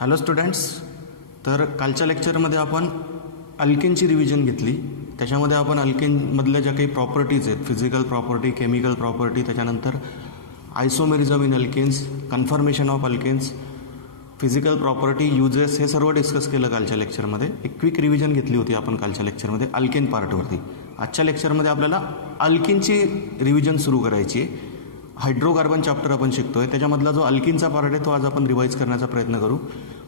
Hello students. तर कालच्या लेक्चरमध्ये आपण अल्केनची रिव्हिजन घेतली. त्याच्यामध्ये आपण अल्केनमधल्या ज्या काही प्रॉपर्टीज आहेत, फिजिकल प्रॉपर्टी, केमिकल प्रॉपर्टी, त्याच्यानंतर isomerism in alkanes, conformation of alkanes, physical property, uses, हे सर्व डिस्कस केलं कालच्या लेक्चरमध्ये. एक क्विक रिव्हिजन घेतली होती आपण कालच्या लेक्चरमध्ये अल्केन पार्टवरती. आजच्या लेक्चरमध्ये आपल्याला अल्किनची रिव्हिजन सुरू करायची आहे. हायड्रोकार्बन चॅप्टर आपण शिकतोय, त्याच्यामधला जो अल्किनचा पार्ट आहे तो आज आपण रिवाईज करण्याचा प्रयत्न करू.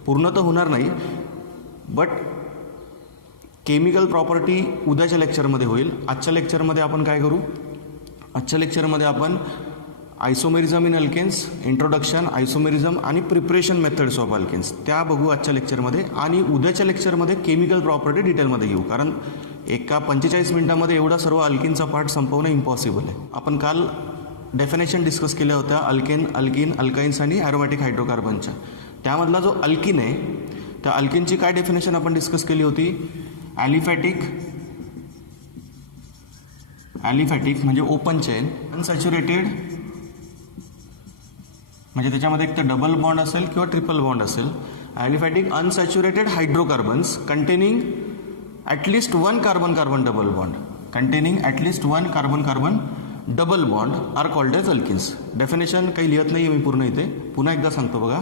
पूर्ण तर होणार नाही, बट केमिकल प्रॉपर्टी उद्याच्या लेक्चरमध्ये होईल. आजच्या लेक्चरमध्ये आपण काय करू? आजच्या लेक्चरमध्ये आपण isomerism in alkanes, introduction, isomerism आणि प्रिपरेशन मेथड्स ऑफ अल्केन्स त्या बघू आजच्या लेक्चरमध्ये. आणि उद्याच्या लेक्चरमध्ये केमिकल प्रॉपर्टी डिटेलमध्ये घेऊ, कारण एका 45 मिनिटामध्ये एवढा सर्व अल्किनचा पार्ट संपवणं इम्पॉसिबल आहे. आपण काल डेफिनेशन डिस्कस केल्या होत्या अल्केन, अल्किन, अल्काइन्स आणि ॲरोमॅटिक हायड्रोकार्बनच्या. त्यामधला जो अल्किन आहे त्या अल्किनची काय डेफिनेशन आपण डिस्कस केली होती? ॲलिफॅटिक म्हणजे ओपन चेन, अनसॅच्युरेटेड म्हणजे त्याच्यामध्ये एक तर डबल बॉन्ड असेल किंवा ट्रिपल बॉन्ड असेल. Aliphatic unsaturated hydrocarbons containing at least one carbon carbon double bond, double bond are called as alkenes. Definition काही लिहित नाही आहे मी पूर्ण इथे, पुन्हा एकदा सांगतो बघा.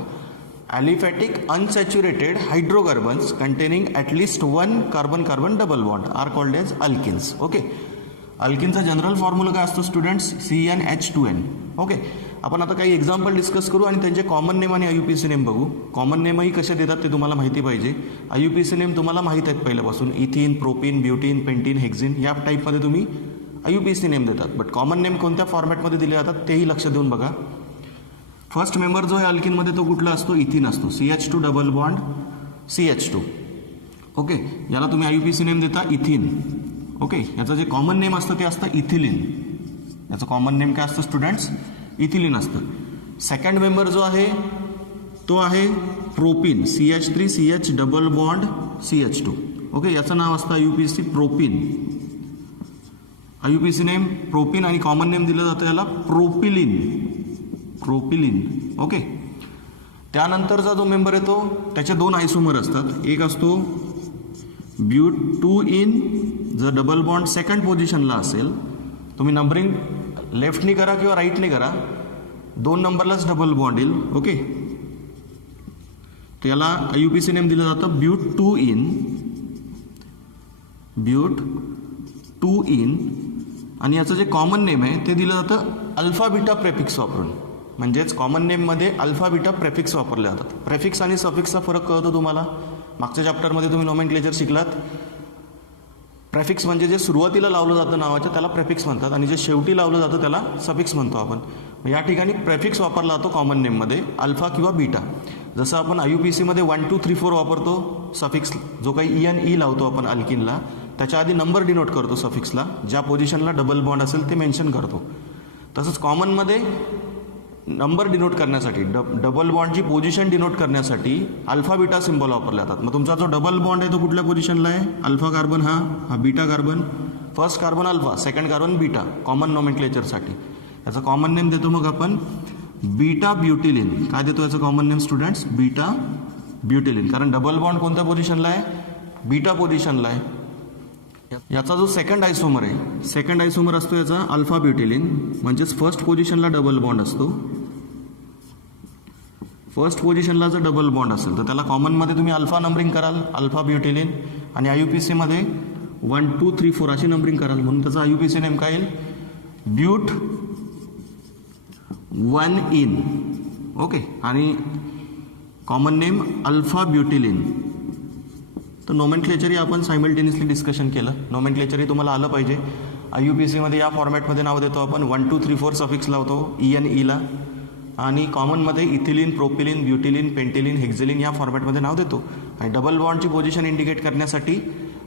Aliphatic unsaturated hydrocarbons containing at least one carbon carbon double bond are called as alkenes. Okay. अल्किनचा जनरल फॉर्म्युला काय असतो स्टुडंट्स? CnH2n. ओके. आपण आता काही एक्झाम्पल डिस्कस करू आणि त्यांचे कॉमन नेम आणि IUPAC नेम बघू. कॉमन नेमही कसे देतात ते तुम्हाला माहिती पाहिजे. IUPAC नेम तुम्हाला माहीत आहेत पहिल्यापासून. इथिन, प्रोपिन, ब्युटीन, पेंटीन, हेक्झिन या टाईपमध्ये तुम्ही IUPAC नेम देतात. बट कॉमन नेम कोणत्या फॉर्मॅटमध्ये दिले जातात तेही लक्ष देऊन बघा. फर्स्ट मेंबर जो आहे अल्किनमध्ये तो कुठला असतो? इथिन असतो. CH2 double bond CH2. Okay. याला तुम्ही IUPAC नेम देता इथिन. ओके. याचं जे कॉमन नेम असतं ते असतं इथिलिन. याचं कॉमन नेम काय असतं स्टुडंट्स? इथिलिन असतं. सेकंड मेंबर जो आहे तो आहे propyne. CH3 CH double bond CH2. Okay. याचं नाव असतं IUPAC propyne. IUPAC name propyne आणि कॉमन नेम दिलं जातं याला प्रोपिलिन. ओके. त्यानंतरचा जो मेंबर येतो त्याचे दोन आयसोमर असतात. एक असतो ब्यूट 2 इन. जर डबल बॉन्ड सेकंड पोझिशनला असेल, तुम्ही नंबरिंग लेफ्टनी करा किंवा राईटनी करा, 2 नंबरलाच डबल बॉन्ड येईल. ओके. तर याला IUPAC नेम दिलं जातं ब्यूट 2 इन. आणि याचं जे कॉमन नेम आहे ते दिलं जातं अल्फा बीटा प्रेफिक्स वापरून. म्हणजेच कॉमन नेममध्ये अल्फा बीटा प्रेफिक्स वापरले जातात. प्रेफिक्स आणि सफिक्सचा फरक कळतो तुम्हाला. मागच्या चॅप्टरमध्ये तुम्ही नोमेनक्लेचर शिकलात. प्रेफिक्स म्हणजे जे सुरुवातीला लावलं जातं नावाच्या त्याला प्रेफिक्स म्हणतात, आणि जे शेवटी लावलं जातं त्याला सफिक्स म्हणतो आपण. या ठिकाणी प्रेफिक्स वापरला जातो कॉमन नेममध्ये अल्फा किंवा बीटा. जसं आपण IUPAC मध्ये 1 2 3 4 वापरतो सफिक्स, जो काही EN लावतो आपण अल्किनला, त्याच्या आधी नंबर डिनोट करतो सफिक्सला. ज्या पोझिशनला डबल बॉन्ड असेल ते मेन्शन करतो. तसंच कॉमनमध्ये नंबर डिनोट करण्यासाठी, डबल बॉन्डची पोझिशन डिनोट करण्यासाठी अल्फा बीटा सिम्बॉल वापरले जातात. मग तुमचा जो डबल बॉन्ड आहे तो कुठल्या पोझिशनला आहे? अल्फा कार्बन, हा beta carbon. First carbon alpha, second carbon beta, common नोमेनक्लेचरसाठी. याचं कॉमन नेम देतो मग आपण बीटा ब्युटिलिन. काय देतो याचं कॉमन नेम स्टुडंट्स? बीटा ब्युटिलिन. कारण डबल बॉन्ड कोणत्या पोझिशनला आहे? बीटा पोझिशनला आहे. याचा जो सेकंड आयसोमर आहे, सेकंड आयसोमर असतो याचा अल्फा ब्युटिलिन. म्हणजेच फर्स्ट पोझिशनला डबल बॉन्ड असतो. फर्स्ट पोझिशनला जर डबल बॉन्ड असेल तर त्याला कॉमनमध्ये तुम्ही अल्फा नंबरिंग कराल, अल्फा ब्युटिलिन. आणि IUPAC मध्ये 1 2 3 4 अशी नंबरिंग कराल. म्हणून त्याचा IUPAC नेम काय येईल? But 1 ene. ओके. आणि कॉमन नेम अल्फा ब्युटिलिन. तर नोमेनक्लेचरही आपण सायमल्टेनियसली डिस्कशन केलं. नोमेनक्लेचरही तुम्हाला आलं पाहिजे. IUPAC मध्ये या फॉर्मॅटमध्ये नाव देतो आपण. 1 2 3 4 सफिक्स लावतो EN ला. आणि कॉमनमध्ये इथिलिन, प्रोपिलिन, ब्युटिलिन, पेंटिलिन, हेक्झिलिन या फॉर्मॅटमध्ये नाव देतो. आणि डबल बॉन्डची पोझिशन इंडिकेट करण्यासाठी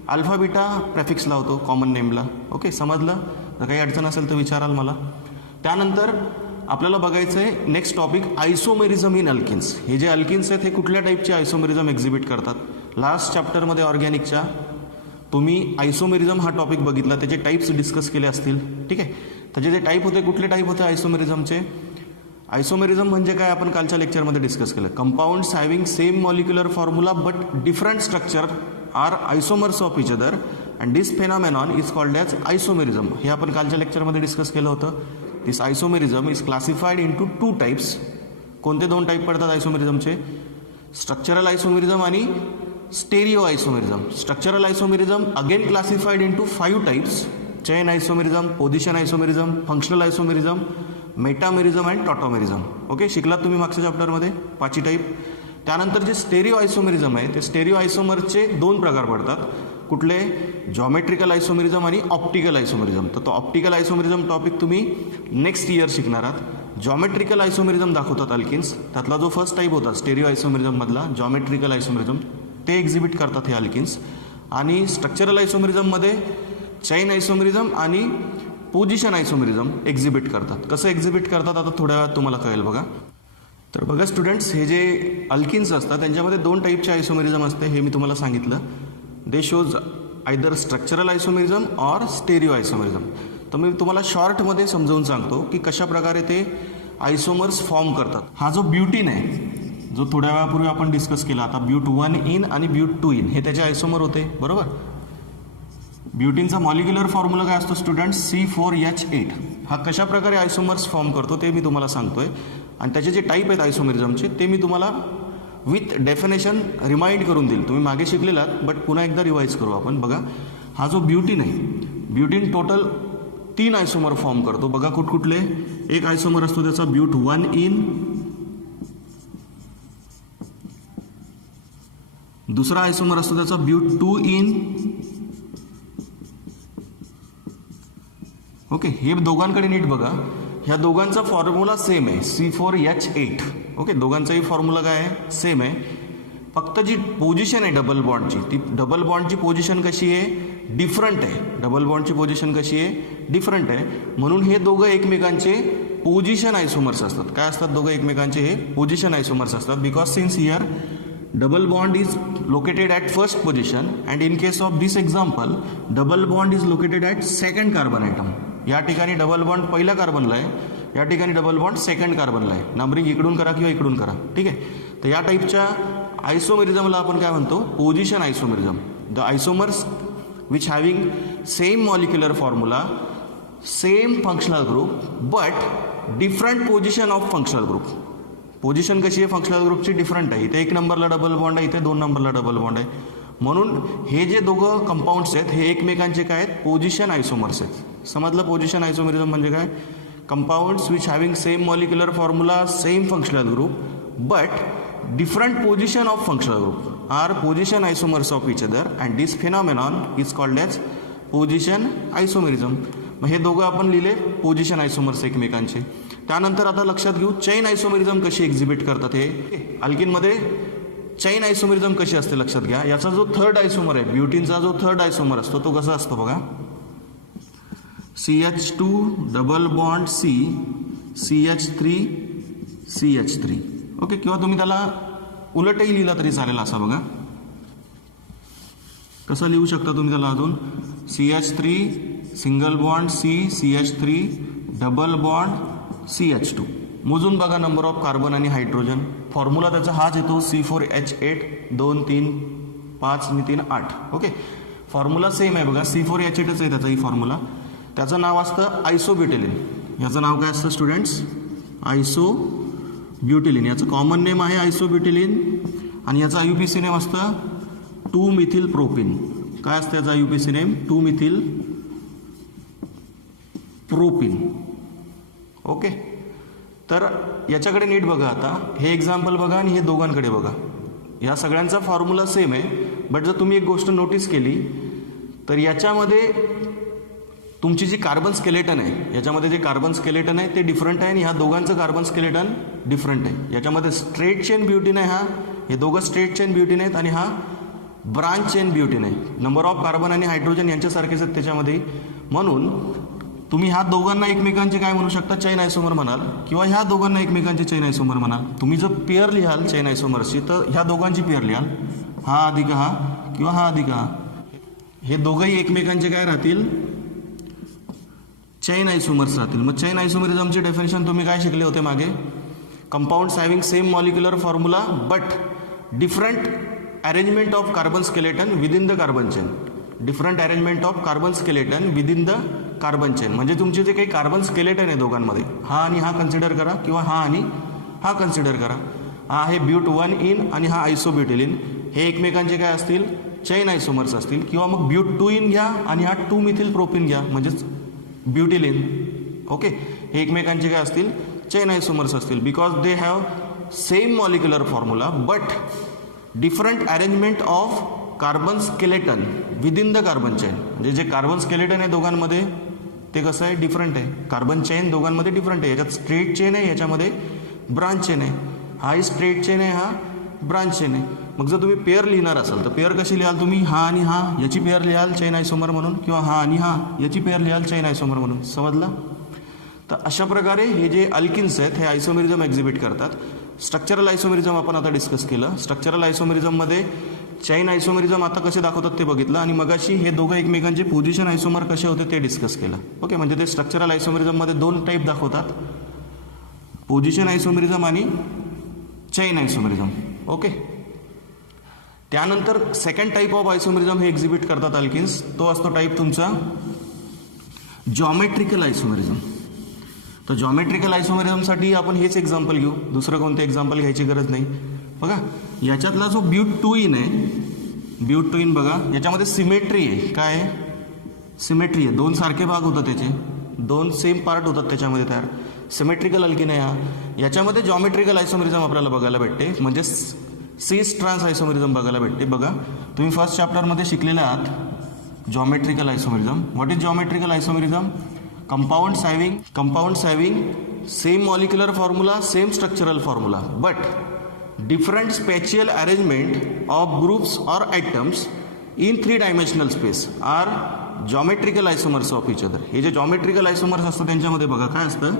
अल्फा बीटा प्रेफिक्स लावतो कॉमन नेमला. ओके. समजलं? जर काही अडचण असेल तर विचाराल मला. त्यानंतर आपल्याला बघायचं आहे next topic isomerism in alkenes. हे जे अल्किन्स आहेत हे कुठल्या टाईपचे आयसोमेरिझम एक्झिबिट करतात? लास्ट चॅप्टरमध्ये ऑर्गॅनिकच्या तुम्ही आयसोमेरिझम हा टॉपिक बघितला, त्याचे टाईप्स डिस्कस केले असतील. ठीक आहे. त्याचे जे टाईप होते, कुठले टाईप होते आयसोमेरिझमचे? आयसोमेरिझम म्हणजे काय आपण कालच्या लेक्चरमध्ये डिस्कस केलं. Compounds having same molecular formula but different structure are isomers of each other and this phenomenon is called as isomerism. हे आपण कालच्या लेक्चरमध्ये डिस्कस केलं होतं. This isomerism is classified into 2 types. कोणते 2 टाईप पडतात आयसोमेरिझमचे? स्ट्रक्चरल आयसोमेरिझम आणि stereo isomerism. Structural isomerism again classified into 5 types. Chain isomerism, position isomerism, functional isomerism, metamerism and tautomerism. Okay, शिकलात तुम्ही मागच्या चॅप्टरमध्ये 5 टाईप. त्यानंतर जे स्टेरिओ आयसोमेरिझम आहे ते स्टेरिओ आयसोमरचे 2 प्रकार पडतात. कुठले? जॉमेट्रिकल आयसोमेरिझम आणि ऑप्टिकल आयसोमेरिझम. तर तो ऑप्टिकल आयसोमेरिझम टॉपिक तुम्ही नेक्स्ट इयर शिकणार आहात. जॉमेट्रिकल आयसोमेरिझम दाखवतात अल्किन्स. त्यातला जो फर्स्ट टाईप होता स्टेरिओ आयसोमेरिझममधला जॉमेट्रिकल आयसोमेरिझम ते एक्झिबिट करतात हे अल्किन्स. आणि स्ट्रक्चरल आयसोमेरिझममध्ये चैन आयसोमेरिझम आणि पोझिशन आयसोमेरिझम एक्झिबिट करतात. कसं एक्झिबिट करतात आता थोड्या वेळात तुम्हाला कळेल बघा. तर बघा स्टुडंट्स, हे जे अल्किन्स असतात त्यांच्यामध्ये 2 टाईपचे आयसोमेरिझम असते हे मी तुम्हाला सांगितलं. दे shows either structural isomerism or stereo isomerism. तर मी तुम्हाला शॉर्टमध्ये समजावून सांगतो की कशा प्रकारे ते आयसोमर्स फॉर्म करतात. हा जो ब्युटीन आहे जो थोड्या वेळापूर्वी आपण डिस्कस केला, आता ब्यूट 1 इन आणि ब्यूट 2 इन हे त्याचे आयसोमर होते बरोबर. ब्युटीनचा मॉलिक्युलर फॉर्म्युला काय असतो स्टुडंट? C4H8. हा कशा प्रकारे आयसोमर्स फॉर्म करतो ते मी तुम्हाला सांगतोय. आणि त्याचे जे टाईप आहेत आयसोमेरिझमचे ते मी तुम्हाला विथ डेफिनेशन रिमाइंड करून देईल. तुम्ही मागे शिकलेलात बट पुन्हा एकदा रिवाईज करू आपण. बघा हा जो ब्युटीन आहे, ब्युटीन टोटल 3 आयसोमर फॉर्म करतो. बघा कुठकुठले? एक आयसोमर असतो त्याचा ब्यूट 1 इन, दुसरा आयसोमर असतो त्याचा ब्यूट 2 इन. ओके, हे दोघांकडे नीट बघा. ह्या दोघांचा फॉर्म्युला सेम आहे C4H8. ओके, दोघांचाही फॉर्म्युला काय आहे? सेम आहे. फक्त जी पोझिशन आहे डबल बॉन्डची, ती डबल बॉन्डची पोझिशन कशी आहे? डिफरंट आहे. डबल बॉन्डची पोझिशन कशी आहे? डिफरंट आहे. म्हणून हे दोघं एकमेकांचे पोझिशन आयसोमर्स असतात. काय असतात दोघं एकमेकांचे? हे पोझिशन आयसोमर्स असतात. Because since here double bond is located at first position and in case of this example double bond is located at second carbon atom. या ठिकाणी डबल बॉन्ड पहिल्या कार्बनला आहे, या ठिकाणी डबल बॉन्ड सेकंड कार्बनला आहे. नंबरिंग इकडून करा किंवा इकडून करा. ठीक आहे. तर या टाईपच्या आयसोमेरिझमला आपण काय म्हणतो? Position isomerism. The आयसोमर्स which having same molecular formula, same functional group but different position of functional group. Position कशी आहे फंक्शनल ग्रुपची? डिफरंट आहे. इथे 1 नंबरला डबल बॉन्ड आहे, इथे 2 नंबरला डबल बॉन्ड आहे. म्हणून हे जे दोघं कंपाऊंड्स आहेत हे एकमेकांचे काय आहेत? पोझिशन आयसोमर्स आहेत. समजलं? पोझिशन आयसोमेरिझम म्हणजे काय? Compounds which having same molecular formula, same functional group but different position of functional group are position isomers of each other and this phenomenon is called as position isomerism. मग हे दोघं आपण लिहिले position आयसोमर्स एकमेकांचे. त्यानंतर आता लक्षात घेऊ चैन आयसोमेरिझम कशी एक्झिबिट करतात. हे अल्किनमध्ये चैन आयसोमेरिझम कशी असते लक्षात घ्या. याचा जो थर्ड आयसोमर आहे ब्युटीनचा जो थर्ड आयसोमर असतो तो कसा असतो बघा. CH2 double bond C CH3 CH3. Okay, किंवा तुम्ही त्याला उलटही लिहिला तरी चालेल असा बघा. कसं लिहू शकता तुम्ही त्याला अजून? CH3 single bond C CH3 double bond CH2. मोजून बघा नंबर ऑफ कार्बन आणि हायड्रोजन. फॉर्म्युला त्याचा हाच येतो C4H8 2 3 5 आणि 3 8. ओके, फॉर्म्युला सेम आहे बघा. C4H8च आहे त्याचाही फॉर्म्युला. त्याचं नाव असतं आयसोब्युटिलिन. याचं नाव काय असतं स्टुडंट्स? आयसोब्युटिलिन. याचं कॉमन नेम आहे आयसोब्युटिलिन आणि याचं IUPAC नेम असतं 2-मिथिल प्रोपिन. काय असतं याचं IUPAC नेम? 2-मिथिल प्रोपिन. ओके, तर याच्याकडे नीट बघा. आता हे एक्झाम्पल बघा आणि हे दोघांकडे बघा. या सगळ्यांचा फॉर्म्युला सेम आहे बट जर तुम्ही एक गोष्ट नोटीस केली तर याच्यामध्ये तुमची जी कार्बन स्केलेटन आहे, याच्यामध्ये जे कार्बन स्केलेटन आहे ते डिफरंट आहे आणि ह्या दोघांचं कार्बन स्केलेटन डिफरंट आहे. याच्यामध्ये स्ट्रेट चेन ब्युटीन आहे, हे दोघं स्ट्रेट चेन ब्युटीन आहेत आणि हा ब्रांच चेन ब्युटीन आहे. नंबर ऑफ कार्बन आणि हायड्रोजन यांच्यासारखेच आहेत त्याच्यामध्ये. म्हणून तुम्ही ह्या दोघांना एकमेकांचे काय म्हणू शकता? चैन आयसोमर म्हणाल किंवा ह्या दोघांना एकमेकांचे चैन आयसोमर म्हणाल. तुम्ही जर पेअर लिहाल चैन आयसोमरची तर ह्या दोघांची पेअर लिहाल, हा अधिक हा किंवा हा अधिक हा. हे दोघंही एकमेकांचे काय राहतील? चैन आयसोमर्स राहतील. मग चैन आयसोमेरिझमचे डेफिनेशन तुम्ही काय शिकले होते मागे? Compounds having same molecular formula but different arrangement of carbon skeleton within the carbon chain. Different arrangement of carbon skeleton within the carbon chain म्हणजे तुमचे जे काही कार्बन स्केलेटन आहे दोघांमध्ये, हा आणि हा कन्सिडर करा किंवा हा आणि हा कन्सिडर करा. हा आहे ब्यूट 1 इन आणि हा आयसोब्युटिलिन. हे एकमेकांचे काय असतील, चैन आयसोमर्स असतील. किंवा मग ब्यूट 2 इन घ्या आणि हा 2 मिथिल प्रोपिन घ्या म्हणजेच ब्युटिलिन. ओके, हे एकमेकांचे काय असतील, चैन आयसोमर्स असतील. Because they have same molecular formula but different arrangement of carbon skeleton within the carbon chain. म्हणजे जे कार्बन स्केलेटन आहे दोघांमध्ये ते कसं आहे, डिफरंट आहे. कार्बन चेन दोघांमध्ये डिफरंट आहे. याच्यात स्ट्रेट चेन आहे, याच्यामध्ये ब्रांच चेन आहे. हा स्ट्रेट चेन आहे, हा ब्रांच चेन आहे. मग जर तुम्ही पेअर लिहिणार असाल तर पेअर कशी लिहाल तुम्ही, हा आणि हा याची पेअर लिहाल चैन आयसोमर म्हणून, किंवा हा आणि हा याची पेअर लिहाल चैन आयसोमर म्हणून. समजलं? तर अशा प्रकारे हे जे अल्किन्स आहेत हे आयसोमेरिझम एक्झिबिट करतात. स्ट्रक्चरल आयसोमेरिझम आपण आता डिस्कस केलं. स्ट्रक्चरल आयसोमेरिझममध्ये चैन आयसोमेरिझम आता कसे दाखवतात ते बघितलं आणि मगाशी हे दोघं एकमेकांचे पोझिशन आयसोमर कसे होते ते डिस्कस केलं. ओके, म्हणजे ते स्ट्रक्चरल आयसोमेरिझममध्ये 2 टाईप दाखवतात, पोझिशन आयसोमेरिझम आणि चैन आयसोमेरिझम. ओके, त्यानंतर सेकंड टाईप ऑफ आयसोमेरिझम हे एक्झिबिट करतात अल्किन्स. तो असतो टाईप तुमचा जॉमेट्रिकल आयसोमेरिझम. तर जॉमेट्रिकल आयसोमेरिझमसाठी आपण हेच एक्झाम्पल घेऊ, दुसरं कोणतं एक्झाम्पल घ्यायची गरज नाही. बघा याच्यातला जो ब्यूट 2 इन आहे, ब्यूट 2 इन बघा याच्यामध्ये सिमेट्री आहे. काय आहे, सिमेट्री आहे. 2 सारखे भाग होतात त्याचे, 2 सेम पार्ट होतात त्याच्यामध्ये तयार. सिमेट्रिकल अल्किन आहे हा. याच्यामध्ये जॉमेट्रिकल आयसोमेरिझम आपल्याला बघायला भेटते, म्हणजे सिस ट्रान्स आयसोमेरिझम बघायला भेटते. बघा तुम्ही फर्स्ट चॅप्टरमध्ये शिकलेले आहात geometrical isomerism. What is geometrical isomerism? Compounds having same molecular formula, same structural formula but different spatial arrangement of groups or atoms in 3-dimensional space are geometrical isomers of each other. हे जे geometrical आयसोमर्स असतात त्यांच्यामध्ये बघा काय असतं,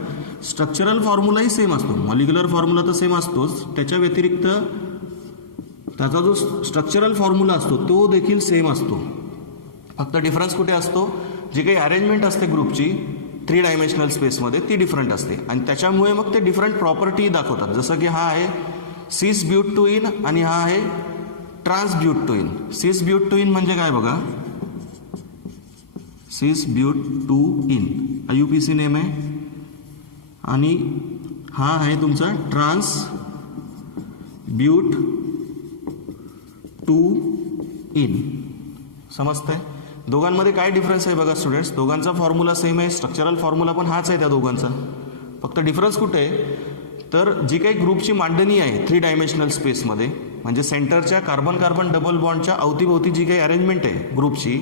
structural फॉर्म्युलाही same असतो, molecular formula तर same असतोच, त्याच्या व्यतिरिक्त त्याचा जो स्ट्रक्चरल फॉर्म्युला असतो तो देखील सेम असतो. फक्त डिफरन्स कुठे असतो, जी काही अरेंजमेंट असते ग्रुपची 3-dimensional स्पेसमध्ये ती डिफरंट असते आणि त्याच्यामुळे मग ते डिफरंट प्रॉपर्टी दाखवतात. जसं की हा आहे सिस ब्यूट 2 इन आणि हा आहे ट्रान्स ब्यूट 2 इन. सिस ब्यूट 2 इन म्हणजे काय बघा, सिस ब्यूट 2 इन IUPAC नेम आहे आणि हा आहे तुमचा ट्रान्स ब्यूट 2 इन. समजतंय? दोघांमध्ये काय डिफरन्स आहे बघा स्टुडंट्स, दोघांचा फॉर्म्युला सेम आहे, स्ट्रक्चरल फॉर्म्युला पण हाच आहे त्या दोघांचा. फक्त डिफरन्स कुठे आहे तर जी काही ग्रुपची मांडणी आहे 3-dimensional स्पेसमध्ये, म्हणजे सेंटरच्या कार्बन कार्बन डबल बॉन्डच्या अवतीभोवती जी काही अरेंजमेंट आहे ग्रुपची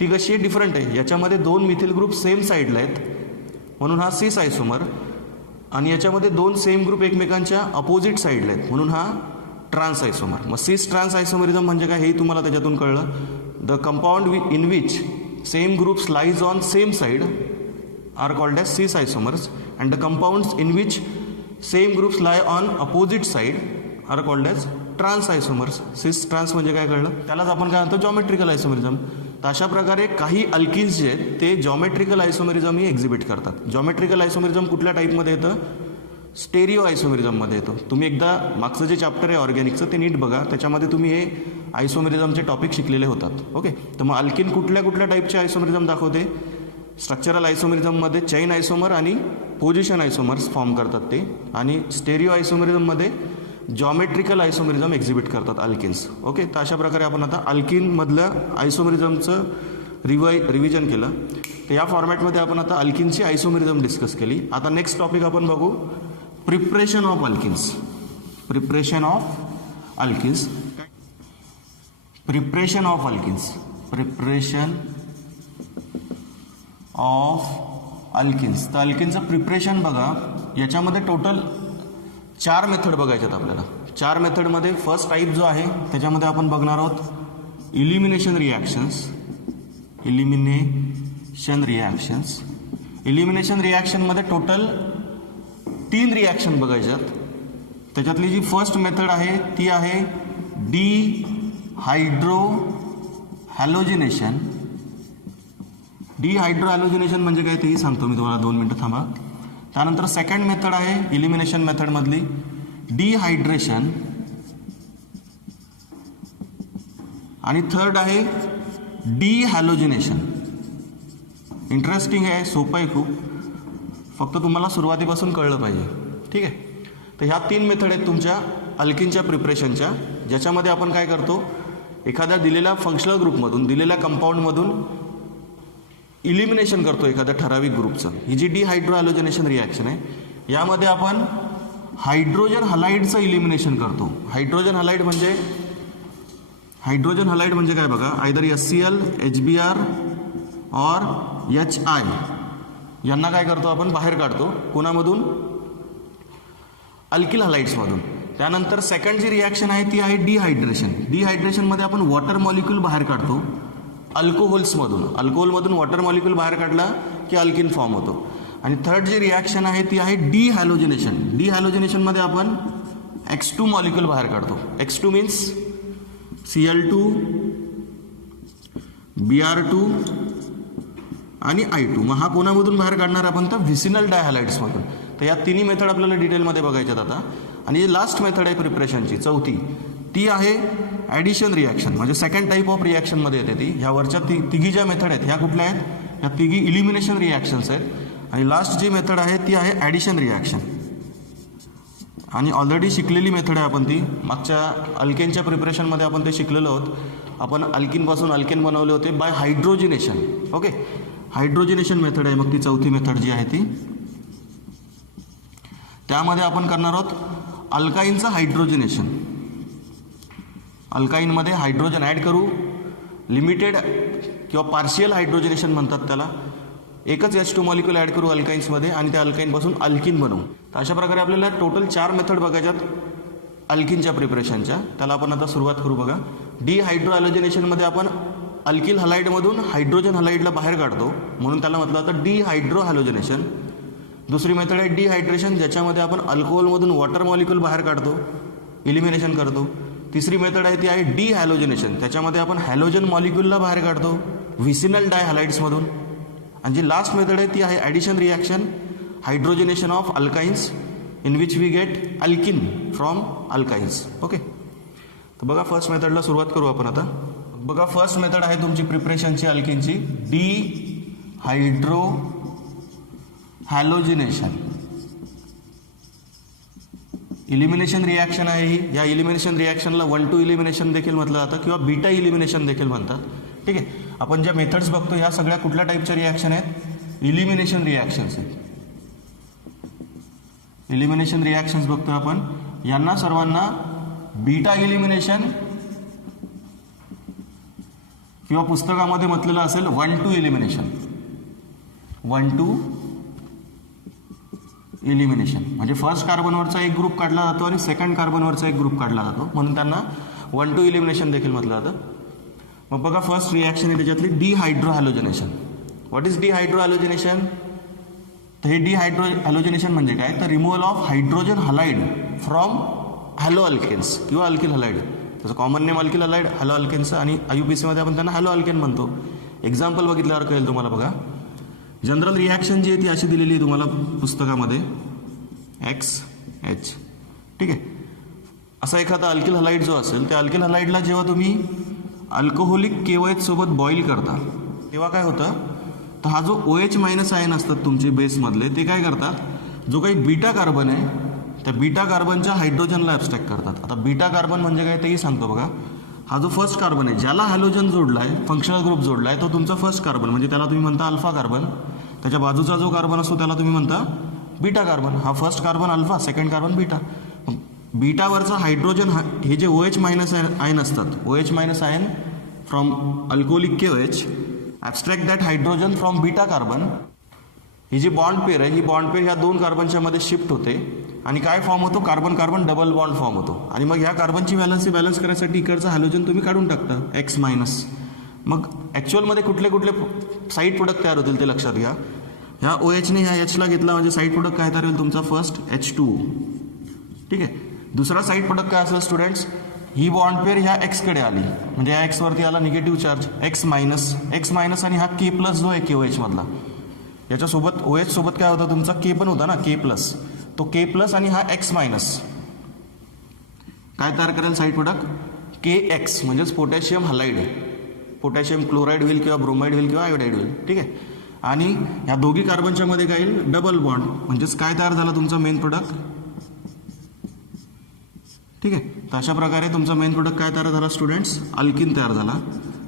ती कशी आहे, डिफरंट आहे. याच्यामध्ये 2 मिथिल ग्रुप सेम साईडला आहेत म्हणून हा सिस आयसोमर, आणि याच्यामध्ये 2 सेम ग्रुप एकमेकांच्या अपोजिट साईडला आहेत म्हणून हा ट्रान्स आयसोमर. मग सिस ट्रान्स आयसोमरिझम म्हणजे काय हेही तुम्हाला त्याच्यातून कळलं. The compound in which same groups lies on same side are called as cis isomers and the compounds in which same groups lie on opposite side are called as trans isomers. Cis trans म्हणजे काय कळलं, त्यालाच आपण काय म्हणतो geometrical isomerism. तर अशा प्रकारे काही अल्किन्स जे आहेत ते जॉमेट्रिकल आयसोमेरिझम ही एक्झिबिट करतात. जॉमेट्रिकल आयसोमेरिझम कुठल्या टाईपमध्ये येतं, स्टेरिओ आयसोमेरिझममध्ये येतो. तुम्ही एकदा मागचं जे चॅप्टर आहे ऑर्गॅनिकचं ते नीट बघा, त्याच्यामध्ये तुम्ही हे आयसोमेरिझमचे टॉपिक शिकलेले होतात. ओके, तर मग अल्किन कुठल्या कुठल्या टाईपचे आयसोमेरिझम दाखवते, स्ट्रक्चरल आयसोमेरिझममध्ये चैन आयसोमर आणि पोझिशन आयसोमर्स फॉर्म करतात ते, आणि स्टेरिओ आयसोमेरिझममध्ये जॉमेट्रिकल आयसोमेरिझम एक्झिबिट करतात अल्किन्स. ओके, तर अशा प्रकारे आपण आता अल्किनमधलं आयसोमेरिझमचं रिव्हिजन केलं. तर या फॉर्मॅटमध्ये आपण आता अल्किनची आयसोमेरिझम डिस्कस केली. आता नेक्स्ट टॉपिक आपण बघू preparation of alkenes. Preparation of alkenes, preparation of alkenes, preparation of alkenes. तर अल्किनचं प्रिपरेशन बघा, याच्यामध्ये टोटल 4 मेथड बघायच्यात आपल्याला. 4 मेथडमध्ये फर्स्ट टाईप जो आहे त्याच्यामध्ये आपण बघणार आहोत elimination reactions. Elimination reactions, elimination रिॲक्शनमध्ये टोटल 3 रिॲक्शन बघायच्यात. त्याच्यातली जी फर्स्ट मेथड आहे ती आहे डिहायड्रो हॅलोजिनेशन. डिहायड्रो हॅलोजिनेशन म्हणजे काय तेही सांगतो मी तुम्हाला, 2 मिनटं थांबा. त्यानंतर सेकंड मेथड आहे इलिमिनेशन मेथडमधली डिहायड्रेशन, आणि थर्ड आहे डिहॅलोजिनेशन. इंटरेस्टिंग आहे, सोपं आहे खूप, फक्त तुम्हाला सुरुवातीपासून कळलं पाहिजे. ठीक आहे. तर ह्या 3 मेथड आहेत तुमच्या अल्किनच्या प्रिपरेशनच्या, ज्याच्यामध्ये आपण काय करतो, एखाद्या दिलेल्या फंक्शनल ग्रुपमधून, दिलेल्या कंपाऊंडमधून इलिमिनेशन करतो एखाद्या ठराविक ग्रुपचं. ही जी डिहायड्रोहॅलोजिनेशन रिॲक्शन आहे, यामध्ये आपण हायड्रोजन हलाइडचं इलिमिनेशन करतो. हायड्रोजन हलाइड म्हणजे काय बघा, आयदर HCl, HBr और HI यांना काय करतो आपण, बाहेर काढतो. कोणामधून? अल्किल हलाइड्समधून. त्यानंतर सेकंड जी रिॲक्शन आहे ती आहे डिहायड्रेशन. डिहायड्रेशनमध्ये आपण वॉटर मॉलिक्यूल बाहेर काढतो अल्कोहोल्समधून. अल्कोहोलमधून वॉटर मॉलिक्यूल बाहेर काढला की अल्किन फॉर्म होतो. आणि थर्ड जी रिॲक्शन आहे ती आहे डिहॅलोजिनेशन. डिहॅलोजिनेशनमध्ये आपण X2 मॉलिक्यूल बाहेर काढतो. X2 मीन्स Cl2, Br2 आणि I2. मग हा कोणामधून बाहेर काढणार आपण, तर व्हिसिनल डायहॅलाइड्समधून. तर या तिन्ही मेथड आपल्याला डिटेलमध्ये बघायच्यात आता. आणि लास्ट मेथड आहे प्रिपरेशनची, चौथी, ती आहे ॲडिशन रिॲक्शन. म्हणजे सेकंड टाईप ऑफ रिॲक्शनमध्ये येते ती. ह्या वरच्या तिघी ज्या मेथड आहेत ह्या कुठल्या आहेत, ह्या तिघी इलिमिनेशन रिॲक्शन्स आहेत. आणि लास्ट जी मेथड आहे ती आहे ॲडिशन रिॲक्शन. आणि ऑलरेडी शिकलेली मेथड आहे आपण ती, मागच्या अल्केनच्या प्रिपरेशनमध्ये आपण ते शिकलेलो आहोत. आपण अल्किनपासून अल्केन बनवले होते बाय हायड्रोजिनेशन. ओके, हायड्रोजिनेशन मेथड आहे मग ती चौथी मेथड जी आहे ती. त्यामध्ये आपण करणार आहोत अल्काईनचं हायड्रोजिनेशन. अल्काईनमध्ये हायड्रोजन ॲड करू, लिमिटेड किंवा पार्शियल हायड्रोजिनेशन म्हणतात त्याला. एकच H2 मॉलिक्यूल ॲड करू अल्काईन्समध्ये आणि त्या अल्काईनपासून अल्किन बनवू. तर अशा प्रकारे आपल्याला टोटल 4 मेथड बघायच्यात अल्किनच्या प्रिपरेशनच्या. त्याला आपण आता सुरुवात करू बघा. डिहायड्रोहॅलोजिनेशनमध्ये आपण अल्किल हलाइडमधून हायड्रोजन हलाइडला बाहेर काढतो, म्हणून त्याला म्हटलं जातं डिहायड्रोहॅलोजिनेशन. दुसरी मेथड आहे डिहायड्रेशन, ज्याच्यामध्ये आपण अल्कोहोलमधून वॉटर मॉलिक्यूल बाहेर काढतो, इलिमिनेशन करतो. तिसरी मेथड आहे ती आहे डिहॅलोजिनेशन, त्याच्यामध्ये आपण हॅलोजन मॉलिक्यूलला बाहेर काढतो व्हिसिनल डायहॅलाइड्समधून. आणि जी लास्ट मेथड आहे ती आहे addition reaction, hydrogenation of alkynes in which we get alkene from alkynes. Okay, तर बघा फर्स्ट मेथडला सुरुवात करू आपण आता. बघा फर्स्ट मेथड आहे तुमची प्रिपरेशनची अल्किनची, डिहायड्रोहॅलोजिनेशन. इलिमिनेशन रिॲक्शन आहे ही. या इलिमिनेशन रिॲक्शनला 1-2 इलिमिनेशन देखील म्हटलं जातं किंवा बीटा इलिमिनेशन देखील म्हणतात. ठीक आहे. आपण ज्या मेथड्स बघतो ह्या सगळ्या कुठल्या टाईपच्या रिॲक्शन आहेत, इलिमिनेशन रिॲक्शन्स आहेत. इलिमिनेशन रिॲक्शन्स बघतोय आपण, यांना सर्वांना बीटा इलिमिनेशन किंवा पुस्तकामध्ये म्हटलेलं असेल 1-2 इलिमिनेशन. 1-2 इलिमिनेशन म्हणजे फर्स्ट कार्बनवरचा एक ग्रुप काढला जातो आणि सेकंड कार्बनवरचा एक ग्रुप काढला जातो, म्हणून त्यांना 1-2 इलिमिनेशन देखील म्हटलं जातं. मग बघा फर्स्ट रिॲक्शन आहे त्याच्यातली डिहायड्रोहॅलोजिनेशन. What is डिहायड्रोहॅलोजिनेशन? तर हे डिहायड्रोहॅलोजिनेशन म्हणजे काय, तर removal of hydrogen halide from halo alkanes किंवा अल्किल हलाइड. त्याचं common name alkyl halide, halo अल्केन्सचं, आणि IUPACमध्ये आपण त्यांना हॅलो अल्केन म्हणतो. एक्झाम्पल बघितल्यावर कळेल तुम्हाला. बघा जनरल रिॲक्शन जी आहे ती अशी दिलेली आहे तुम्हाला पुस्तकामध्ये, XH. ठीक आहे. असा एखादा अल्किल हलाइड जो असेल त्या अल्किल हलाइडला जेव्हा तुम्ही अल्कोहोलिक KOH सोबत बॉईल करता तेव्हा काय होतं, तर हा जो OH मायनस आयन असतात तुमचे बेसमधले, ते काय करतात, जो काही बीटा कार्बन आहे त्या बीटा कार्बनच्या हायड्रोजनला ॲब्स्ट्रॅक्ट करतात. आता बीटा कार्बन म्हणजे काय तेही सांगतो बघा. हा जो फर्स्ट कार्बन आहे ज्याला हॅलोजन जोडला आहे, फंक्शनल ग्रुप जोडला आहे, तो तुमचा फर्स्ट कार्बन, म्हणजे त्याला तुम्ही म्हणता अल्फा कार्बन. त्याच्या बाजूचा जो कार्बन असतो त्याला तुम्ही म्हणता बीटा कार्बन. हा first carbon alpha, second carbon beta. बीटावरचा हायड्रोजन हे जे OH मायनस आयन असतात, OH minus ion from alcoholic KOH abstract that hydrogen from beta carbon. ही जी बॉन्ड पेअर आहे, ही बॉन्ड पेअर ह्या 2 कार्बनच्या मध्ये शिफ्ट होते आणि काय फॉर्म होतो, carbon carbon double bond form होतो. आणि मग ह्या कार्बनची बॅलन्स करायसाठी इकडचा हॅलोजन तुम्ही काढून टाकता X मायनस. मग ॲक्च्युअलमध्ये कुठले कुठले साईड प्रोडक्ट तयार होतील ते लक्षात घ्या. ह्या OHने ह्या Hला घेतला म्हणजे साईड प्रोडक्ट काय तयार होईल तुमचा, फर्स्ट H2O. ठीक आहे. दुसरा साईड प्रोडक्ट काय असेल स्टुडंट्स, ही बॉन्ड पेअर ह्या Xकडे आली म्हणजे ह्या Xवरती आला निगेटिव्ह चार्ज, X मायनस आणि हा K प्लस जो आहे KOH मधला, याच्यासोबत OH सोबत काय होता तुमचा के पण होता ना, के प्लस. तो के प्लस आणि हा एक्स मायनस काय तयार करेल साईड प्रोडक्ट के एक्स, म्हणजेच पोटॅशियम हलाईड. पोटॅशियम क्लोराईड होईल किंवा ब्रोमाइड होईल किंवा आयोडाईड होईल. ठीक आहे. आणि ह्या दोघी कार्बनच्या मध्ये काय येईल डबल बॉन्ड, म्हणजेच काय तयार झाला तुमचा मेन प्रोडक्ट. ठीक आहे. तर अशा प्रकारे तुमचा मेन प्रोडक्ट काय तयार झाला स्टुडंट्स, अल्किन तयार झाला.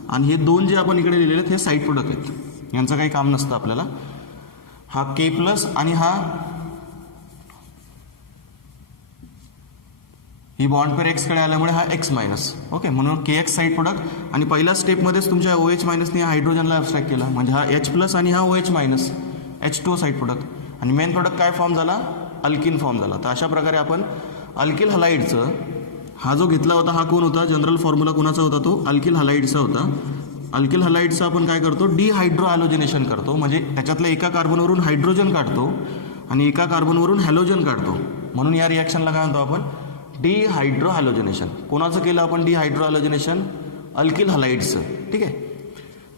आणि हे दोन जे आपण इकडे लिहिलेले आहेत हे साईड प्रोडक्ट आहेत, यांचं काही काम नसतं आपल्याला. हा के प्लस आणि ही बॉन्ड पेअर एक्स कडे आल्यामुळे हा एक्स मायनस. ओके, म्हणून के एक्स साईड प्रोडक्ट. आणि पहिल्या स्टेपमध्येच तुमच्या OH मायनसने या हायड्रोजनला ॲब्स्ट्रॅक्ट केला, म्हणजे हा H प्लस आणि हा OH minus H2O side product. आणि मेन प्रोडक्ट काय फॉर्म झाला, अल्किन फॉर्म झाला. तर अशा प्रकारे आपण अल्किल हलाईडचं हा जो घेतला होता हा कोण होता, जनरल फॉर्म्युला कोणाचा होता, तो अल्किल हलाईडचा होता. अल्किल हलाईडचं आपण काय करतो, डिहायड्रो हॅलोजिनेशन करतो, म्हणजे त्याच्यातल्या एका कार्बनवरून हायड्रोजन काढतो आणि एका कार्बनवरून हॅलोजन काढतो. म्हणून या रिॲक्शनला काय म्हणतो आपण, डिहायड्रो हॅलोजिनेशन. कोणाचं केलं आपण डिहायड्रो हॅलोजिनेशन, अल्किल हलाईडचं. ठीक आहे.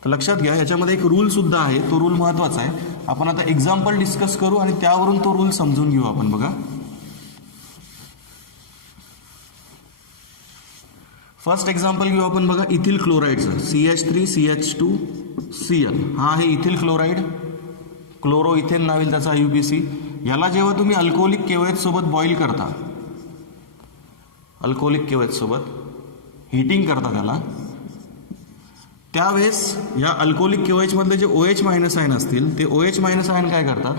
तर लक्षात घ्या याच्यामध्ये एक रूल सुद्धा आहे, तो रूल महत्त्वाचा आहे. आपण आता एक्झाम्पल डिस्कस करू आणि त्यावरून तो रूल समजून घेऊ आपण. बघा, फर्स्ट एक्झाम्पल घेऊ आपण. बघा, इथिल क्लोराईडचं CH3CH2Cl हा आहे इथिल क्लोराईड. क्लोरो इथेन नाव येईल त्याचा UPC. याला जेव्हा तुम्ही अल्कोहोलिक KOH सोबत बॉईल करता, अल्कोहोलिक KOH सोबत हिटिंग करता त्याला, त्यावेळेस या अल्कोहोलिक KOH मधले जे OH मायनस आयन असतील ते OH मायनस आयन काय करतात,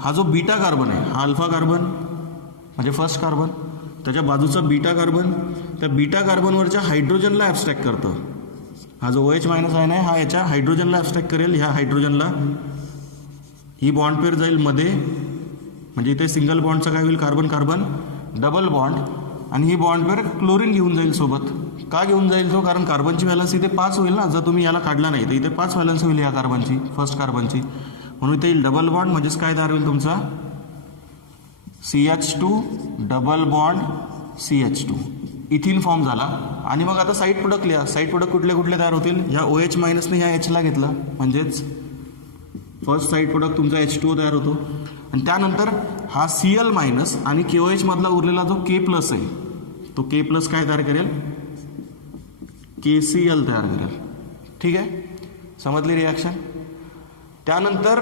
हा जो बीटा कार्बन आहे हा अल्फा कार्बन म्हणजे फर्स्ट कार्बन, त्याच्या बाजूचा बीटा कार्बन, त्या बीटा कार्बनवरच्या हायड्रोजनला ॲब्स्ट्रॅक्ट करतं. हा जो OH मायनस आयन आहे हा याच्या हायड्रोजनला ॲब्स्ट्रॅक्ट करेल. ह्या हायड्रोजनला ही बॉन्ड पेअर जाईल मध्ये, म्हणजे इथे सिंगल बॉन्डचा काय होईल, कार्बन कार्बन डबल बॉन्ड. आणि ही बॉन्ड पेअर क्लोरीन घेऊन जाईल सोबत. का घेऊन जाईल तो, कारण कार्बनची व्हॅलन्सी इथे 5 होईल ना, जर तुम्ही याला काढला नाही तर इथे 5 व्हॅलन्सी होईल या कार्बनची, फर्स्ट कार्बनची. म्हणून इथे येईल डबल बॉन्ड, म्हणजेच काय तयार होईल तुमचा CH2 double bond CH2 इथिन form झाला. आणि मग आता साईड प्रोडक्ट लिहा. साईड प्रोडक्ट कुठले कुठले तयार होतील, या OH मायनसने ह्या Hला घेतलं, म्हणजेच फर्स्ट साईड प्रोडक्ट तुमचा H2O तयार होतो. आणि त्यानंतर हा Cl मायनस आणि KOH मधला उरलेला जो K प्लस आहे तो K प्लस काय तयार करेल, KCl तयार करेल. ठीक आहे, समजली रिॲक्शन. त्यानंतर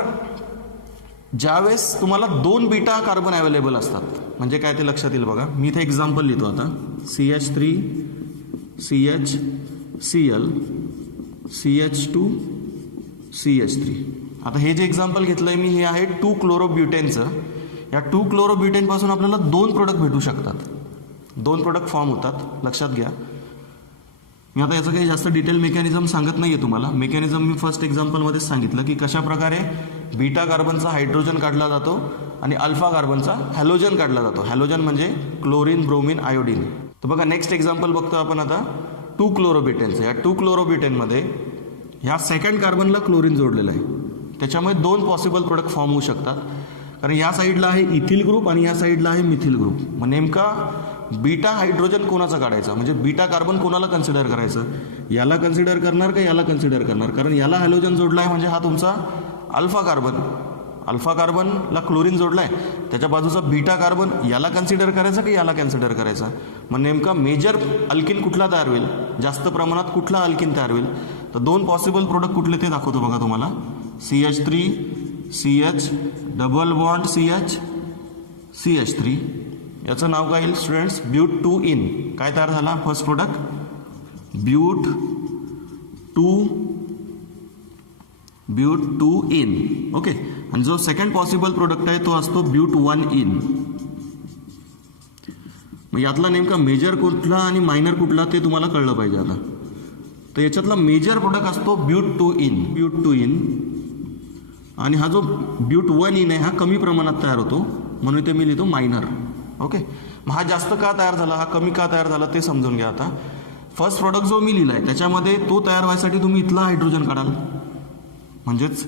ज्यावेळेस तुम्हाला 2 बीटा कार्बन अवेलेबल असतात, म्हणजे काय ते लक्षात येईल. बघा, मी इथे एक्झाम्पल लिहितो आता. CH3CHCl CH2CH3. आता हे जे एक्झाम्पल घेतलंय मी हे आहे 2-क्लोरोब्युटेनचं. या 2-क्लोरोब्युटेनपासून आपल्याला 2 प्रोडक्ट भेटू शकतात, 2 प्रोडक्ट फॉर्म होतात. लक्षात घ्या, मी आता याचं काही जास्त डिटेल मेकॅनिझम सांगत नाही आहे तुम्हाला. मेकॅनिझम मी फर्स्ट एक्झाम्पलमध्येच सांगितलं की कशा प्रकारे बीटा कार्बनचा हायड्रोजन काढला जातो आणि अल्फा कार्बनचा हॅलोजन काढला जातो. हॅलोजन म्हणजे क्लोरीन, ब्रोमिन, आयोडीन. तर बघा, नेक्स्ट एक्झाम्पल बघतो आपण आता 2-क्लोरोब्युटेनचं. या 2-क्लोरोब्युटेनमध्ये ह्या सेकंड कार्बनला क्लोरीन जोडलेलं आहे, त्याच्यामुळे 2 पॉसिबल प्रोडक्ट फॉर्म होऊ शकतात. कारण या साईडला आहे इथिल ग्रुप आणि या साईडला आहे मिथिल ग्रुप. मग नेमका बीटा हायड्रोजन कोणाचा काढायचा, म्हणजे बीटा कार्बन कोणाला कन्सिडर करायचं, याला कन्सिडर करणार का याला कन्सिडर करणार. कारण याला हॅलोजन जोडला आहे म्हणजे हा तुमचा अल्फा कार्बन, अल्फा कार्बनला क्लोरीन जोडला आहे, त्याच्या बाजूचा बीटा कार्बन याला कन्सिडर करायचा की याला कन्सिडर करायचा. मग नेमका मेजर अल्किन कुठला तयार होईल, जास्त प्रमाणात कुठला अल्किन तयार होईल. तर 2 पॉसिबल प्रोडक्ट कुठले ते दाखवतो बघा तुम्हाला. CH3CH डबल बॉन्ड CH3 याचं नाव काय येईल स्टुडंट्स, ब्यूट-2-इन. काय तयार झाला फर्स्ट प्रोडक्ट, ब्यूट-2-इन. ओके, आणि जो सेकंड पॉसिबल प्रोडक्ट आहे तो असतो ब्यूट-1-इन. मग यातला नेमका मेजर कुठला आणि मायनर कुठला ते तुम्हाला कळलं पाहिजे आता. तर याच्यातला मेजर प्रोडक्ट असतो ब्यूट-2-इन. आणि हा जो ब्यूट-1-इन आहे हा कमी प्रमाणात तयार होतो, म्हणून ते मी लिहितो मायनर. ओके, मग हा जास्त का तयार झाला, हा कमी का तयार झाला ते समजून घ्या. आता फर्स्ट प्रोडक्ट जो मी लिहिला आहे त्याच्यामध्ये तो तयार व्हायसाठी तुम्ही इथला हायड्रोजन काढाल, म्हणजेच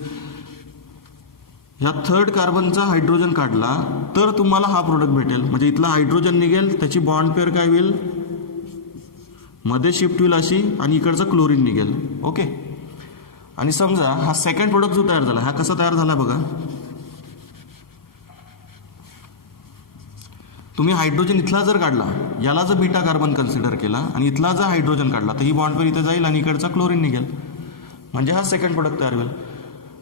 ह्या थर्ड कार्बनचा हायड्रोजन काढला तर तुम्हाला हा प्रोडक्ट भेटेल. म्हणजे इथला हायड्रोजन निघेल, त्याची बॉन्ड पेअर काय होईल, मध्ये शिफ्ट होईल अशी, आणि इकडचं क्लोरीन निघेल. ओके, आणि समजा हा सेकंड प्रोडक्ट जो तयार झाला, हा कसा तयार झाला बघा. तुम्ही हायड्रोजन इथला जर काढला, याला जर बीटा कार्बन कन्सिडर केला आणि इथला जर हायड्रोजन काढला, तर ही बॉन्ड पेअर इथे जाईल आणि इकडचा क्लोरीन निघेल, म्हणजे हा सेकंड प्रोडक्ट तयार होईल.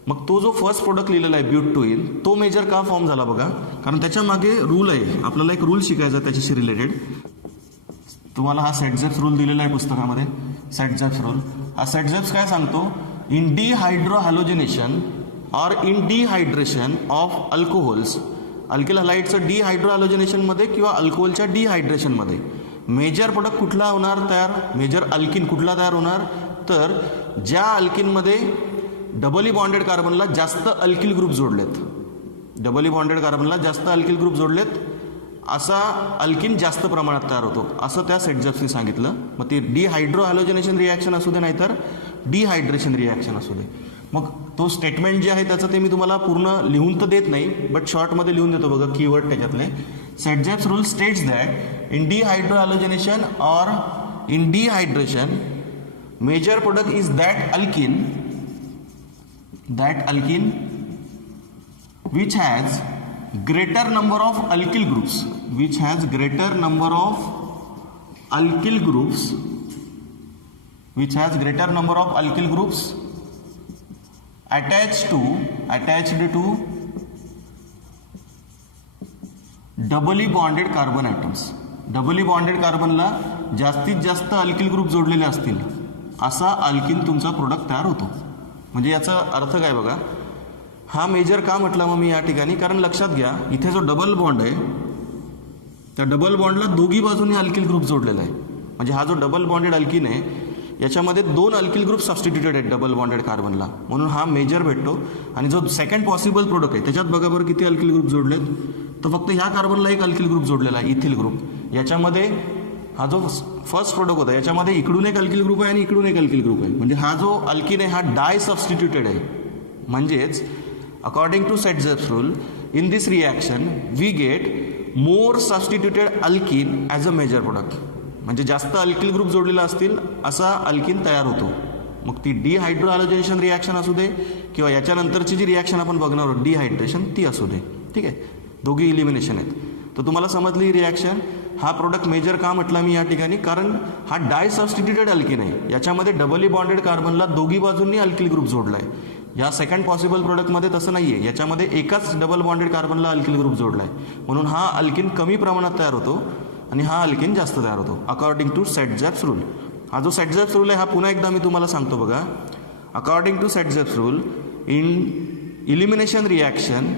मग तो जो फर्स्ट प्रोडक्ट लिहिलेला आहे ब्यूटोइन, तो मेजर का फॉर्म झाला बघा, कारण त्याच्या मागे रूल आहे. आपल्याला एक रूल शिकायचा आहे त्याच्याशी रिलेटेड. तुम्हाला हा सेटझेप्स रूल दिलेला आहे पुस्तकामध्ये, सेटझेप्स रूल. हा सेटझेप्स काय सांगतो, in dehydrohalogenation or in dehydration of alcohols, alkyl हलाइडचं डिहायड्रोहॅलोजिनेशनमध्ये किंवा अल्कोहोलच्या डिहायड्रेशनमध्ये मेजर प्रोडक्ट कुठला होणार तयार, मेजर अल्किन कुठला तयार होणार, तर ज्या अल्किनमध्ये डबली बॉन्डेड कार्बनला जास्त अल्किल ग्रुप जोडलेत, डबली बॉन्डेड कार्बनला जास्त अल्किल ग्रुप जोडलेत, असा अल्किन जास्त प्रमाणात तयार होतो, असं त्या सेटझेप्सने सांगितलं. मग ते डिहायड्रोहॅलोजिनेशन रिॲक्शन असू दे नाहीतर डिहायड्रेशन रिॲक्शन असू दे. मग तो स्टेटमेंट जे आहे त्याचं ते मी तुम्हाला पूर्ण लिहून तर देत नाही, बट शॉर्टमध्ये लिहून देतो बघा कीवर्ड त्याच्यातले. Saytzeff's rule states that in dehydrohalogenation or in dehydration major product is that alkene which has greater number of alkyl groups, which has greater number of alkyl groups, which has greater number of alkyl groups attached to doubly bonded carbon atoms. Doubly bonded कार्बनला जास्तीत जास्त alkyl group जोडलेले असतील असा alkene तुमचा product तयार होतो. म्हणजे याचा अर्थ काय बघा, हा मेजर का म्हटला मग मी या ठिकाणी, कारण लक्षात घ्या इथे जो डबल बॉन्ड आहे त्या डबल बॉन्डला दोघी बाजूने अल्किल ग्रुप जोडलेला आहे. म्हणजे हा जो डबल बॉन्डेड अल्किन आहे याच्यामध्ये 2 अल्किल ग्रुप सबस्टिट्यूटेड आहेत डबल बॉन्डेड कार्बनला, म्हणून हा मेजर भेटतो. आणि जो सेकंड पॉसिबल प्रोडक्ट आहे त्याच्यात बघा बरं किती अल्किल ग्रुप जोडलेत, तर फक्त ह्या कार्बनला एक अल्किल ग्रुप जोडलेला आहे, इथिल ग्रुप. याच्यामध्ये हा जो फर्स्ट प्रोडक्ट होता याच्यामध्ये इकडून एक अल्किल ग्रुप आहे आणि इकडून एक अल्किल ग्रुप आहे. म्हणजे हा जो अल्किन आहे हा डाय सबस्टिट्यूटेड आहे. म्हणजेच according to Saytzeff's rule in this reaction we get more substituted alkene as a major product. म्हणजे जास्त अल्किल ग्रुप जोडलेला असतील असा अल्किन तयार होतो. मग ती डिहायड्रोहॅलोजिनेशन रिॲक्शन असू दे किंवा याच्यानंतरची जी रिॲक्शन आपण बघणार आहोत डिहायड्रेशन ती असू दे. ठीक आहे, दोघी इलिमिनेशन आहेत. तर तुम्हाला समजली ही रिॲक्शन. हा प्रोडक्ट मेजर का म्हटला मी या ठिकाणी, कारण हा डाय सबस्टिट्यूटेड अल्किन आहे. याच्यामध्ये डबली बॉन्डेड कार्बनला दोघी बाजूंनी अल्किल ग्रुप जोडला आहे. या सेकंड पॉसिबल प्रोडक्टमध्ये तसं नाही आहे, याच्यामध्ये एकाच डबल बॉन्डेड कार्बनला अल्किल ग्रुप जोडला आहे. म्हणून हा अल्किन कमी प्रमाणात तयार होतो आणि हा अल्किन जास्त तयार होतो अकॉर्डिंग टू सेटझेप्स रूल. हा जो सेटझेप्स रूल आहे हा पुन्हा एकदा मी तुम्हाला सांगतो बघा. According to Saytzeff's rule in elimination reaction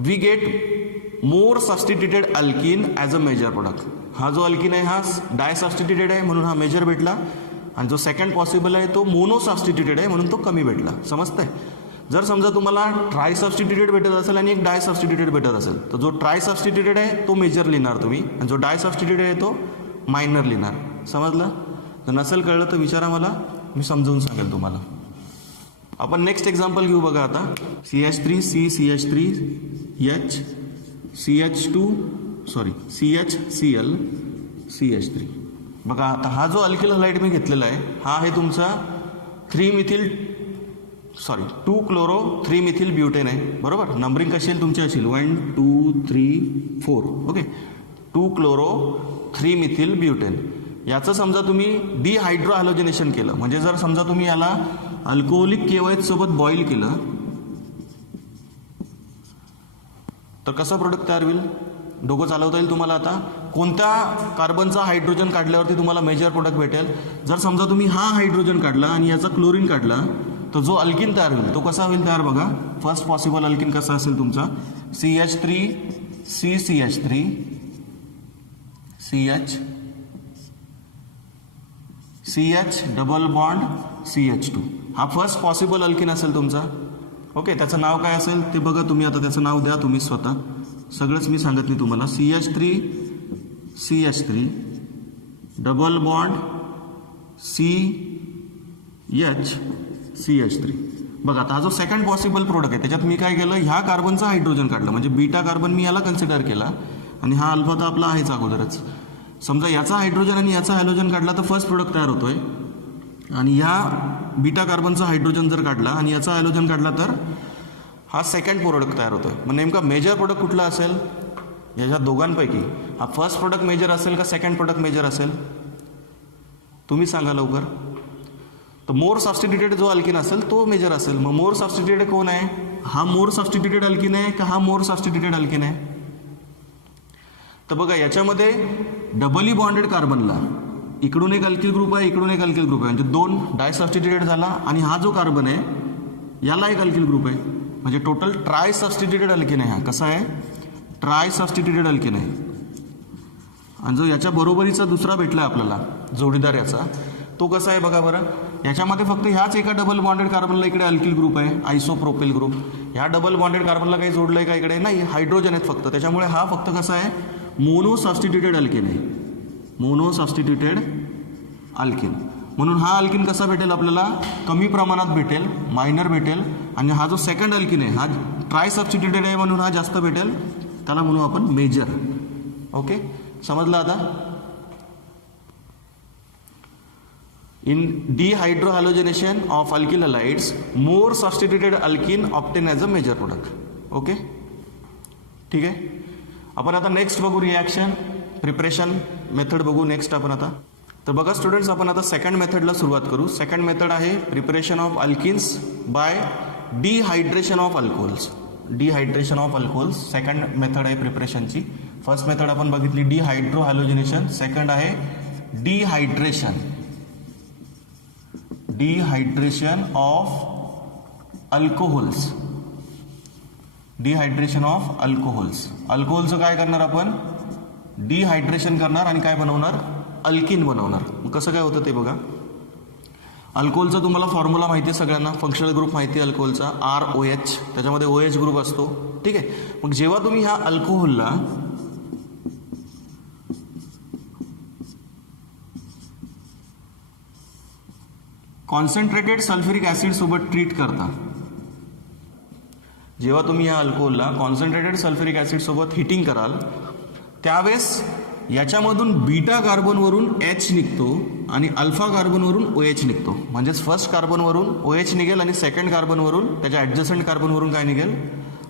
we get more substituted alkene as a major product. हा जो अल्किन आहे हा डाय सबस्टिट्यूटेड आहे म्हणून हा मेजर भेटला, आणि जो सेकंड पॉसिबल आहे तो मोनो सबस्टिट्यूटेड आहे म्हणून तो कमी भेटला. समजतंय? जर समजा तुम्हाला ट्राय सबस्टिट्यूटेड भेटत असेल आणि एक डाय सबस्टिट्यूटेड भेटत असेल तर जो ट्राय सबस्टिट्यूटेड आहे तो मेजर लिहिणार तुम्ही आणि जो डाय सबस्टिट्यूटेड आहे तो मायनर लिहिणार. समजलं? जर नसेल कळलं तर विचारा मला, मी समजावून सांगेल तुम्हाला. आपण नेक्स्ट एक्झाम्पल घेऊ बघा आता. CH3 CH3H CH2 CH3. बघा आता हा जो अल्किल हलाइड मी घेतलेला आहे हा आहे तुमचा 2 क्लोरो 3 मिथिल ब्युटेन आहे. बरोबर? नंबरिंग कशी येईल तुमची असेल 1 2 3 4. Okay, 2 chloro 3 methyl butane. याचं समजा तुम्ही डिहायड्रोहॅलोजिनेशन केलं, म्हणजे जर समजा तुम्ही याला अल्कोहोलिक KOH सोबत बॉईल केलं तर कसं प्रोडक्ट तयार होईल? डोकं चालवता येईल तुम्हाला. आता कोणत्या कार्बनचा हायड्रोजन काढल्यावरती तुम्हाला मेजर प्रोडक्ट भेटेल? जर समजा तुम्ही हा हायड्रोजन काढला आणि याचा क्लोरीन काढला तर जो अल्किन तयार होईल तो कसा होईल तयार बघा. फर्स्ट पॉसिबल अल्किन कसा असेल तुमचा CH3 CCH3 CH double bond CH2. हा फर्स्ट पॉसिबल अल्किन असेल तुमचा. ओके, त्याचं नाव काय असेल ते बघा तुम्ही. आता त्याचं नाव द्या तुम्ही स्वतः, सगळंच मी सांगत नाही तुम्हाला. CH3 double bond CH3. बघा आता हा जो सेकंड पॉसिबल प्रोडक्ट आहे त्याच्यात मी काय केलं, ह्या कार्बनचा हायड्रोजन काढलं, म्हणजे बीटा कार्बन मी याला कन्सिडर केला आणि हा अल्फा तर आपला आहेच अगोदरच. समजा याचा हायड्रोजन आणि याचा हॅलोजन काढला तर फर्स्ट प्रोडक्ट तयार होतोय. आणि ह्या बीटा कार्बनचा हायड्रोजन जर काढला आणि याचा हॅलोजन काढला तर हा सेकंड प्रोडक्ट तयार होतोय. मग नेमका मेजर प्रोडक्ट कुठला असेल याच्या दोघांपैकी? हा फर्स्ट प्रोडक्ट मेजर असेल का सेकंड प्रोडक्ट मेजर असेल? तुम्ही सांगा लवकर. तर मोर सबस्टिट्यूटेड जो अल्किन असेल तो मेजर असेल. मग मोर सबस्टिट्यूटेड कोण आहे? हा मोर सबस्टिट्यूटेड अल्किन आहे का हा मोर सबस्टिट्यूटेड अल्किन आहे? तर बघा याच्यामध्ये डबली बॉन्डेड कार्बनला इकडून एक अल्किल ग्रुप आहे, इकडून एक अल्किल ग्रुप आहे, म्हणजे दोन डाय सबस्टिट्यूटेड झाला. आणि हा जो कार्बन आहे याला एक अल्किल ग्रुप आहे, म्हणजे टोटल ट्राय सबस्टिट्यूटेड अल्किन आहे. हा कसा आहे? ट्राय सबस्टिट्यूटेड अल्किन आहे. आणि जो याच्या बरोबरीचा दुसरा भेटला आपल्याला जोडीदार याचा, तो कसा आहे बघा बरं. याच्यामध्ये फक्त ह्याच एका डबल बॉन्डेड कार्बनला इकडे अल्किल ग्रुप आहे, आयसोप्रोपेल ग्रुप. ह्या डबल बॉन्डेड कार्बनला काही जोडलंय का इकडे? नाही, हायड्रोजन आहेत फक्त. त्याच्यामुळे हा फक्त कसा आहे? मोनो सबस्टिट्यूटेड अल्किन आहे, मोनो सबस्टिट्यूटेड अल्किन. म्हणून हा अल्किन कसा भेटेल आपल्याला? कमी प्रमाणात भेटेल, मायनर भेटेल. आणि हा जो सेकंड अल्किन आहे हा ट्राय सबस्टिट्यूटेड आहे म्हणून हा जास्त भेटेल, त्याला म्हणू आपण मेजर. ओके, समजलं आता? In dehydrohalogenation of alkyl halides more substituted alkene obtain as a major product. Okay, ठीक आहे. आपण आता नेक्स्ट बघू रिॲक्शन प्रिपरेशन मेथड बघू नेक्स्ट आपण आता. तर बघा स्टुडंट्स, आपण आता सेकंड मेथडला सुरुवात करू. सेकंड मेथड आहे preparation of alkenes by dehydration of alcohols. Dehydration of alcohols second method आहे प्रिपरेशनची. फर्स्ट मेथड आपण बघितली डिहायड्रोहॅलोजनेशन, सेकंड आहे dehydration. Dehydration of alcohols. Dehydration of alcohols. अल्कोहोलचं काय करणार आपण? डिहायड्रेशन करणार आणि काय बनवणार? अल्किन बनवणार. कसं काय होतं ते बघा. अल्कोहोलचा तुम्हाला फॉर्म्युला माहिती आहे सगळ्यांना, फंक्शनल ग्रुप माहिती आहे अल्कोहोलचा, ROH. त्याच्यामध्ये OH ग्रुप असतो. ठीक आहे. मग जेव्हा तुम्ही ह्या अल्कोहोलला कॉन्सन्ट्रेटेड सल्फ्युरिक ॲसिड सोबत ट्रीट करता, जेव्हा तुम्ही या अल्कोहोलला कॉन्सन्ट्रेटेड सल्फ्युरिक ॲसिड सोबत हिटिंग कराल त्यावेळेस याच्यामधून बीटा कार्बनवरून H निघतो आणि अल्फा कार्बनवरून OH निघतो. म्हणजेच फर्स्ट कार्बनवरून OH निघेल आणि सेकंड कार्बनवरून त्याच्या ॲडजस्टंट कार्बनवरून काय निघेल?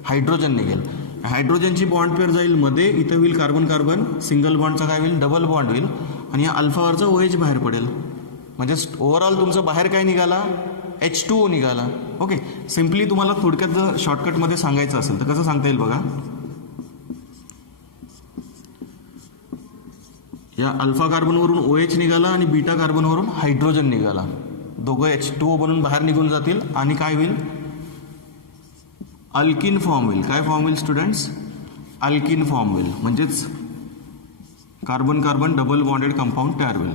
हायड्रोजन निघेल. हायड्रोजनची बॉन्ड पेअर जाईल मध्ये, इथं होईल कार्बन कार्बन, सिंगल बॉन्डचा काय होईल? डबल बॉन्ड होईल. आणि या अल्फावरचा OH बाहेर पडेल. म्हणजे ओव्हरऑल तुमचं बाहेर काय निघाला? H2O निघाला. ओके, सिम्पली तुम्हाला थोडक्यात जर शॉर्टकटमध्ये सांगायचं असेल तर कसं सांगता येईल बघा. या अल्फा कार्बनवरून OH निघाला आणि बीटा कार्बनवरून हायड्रोजन निघाला. दोघं H2O बनून बाहेर निघून जातील आणि काय होईल? अल्किन फॉर्म होईल. काय फॉर्म होईल स्टुडंट्स? अल्किन फॉर्म होईल. म्हणजेच carbon carbon double bonded compound तयार होईल.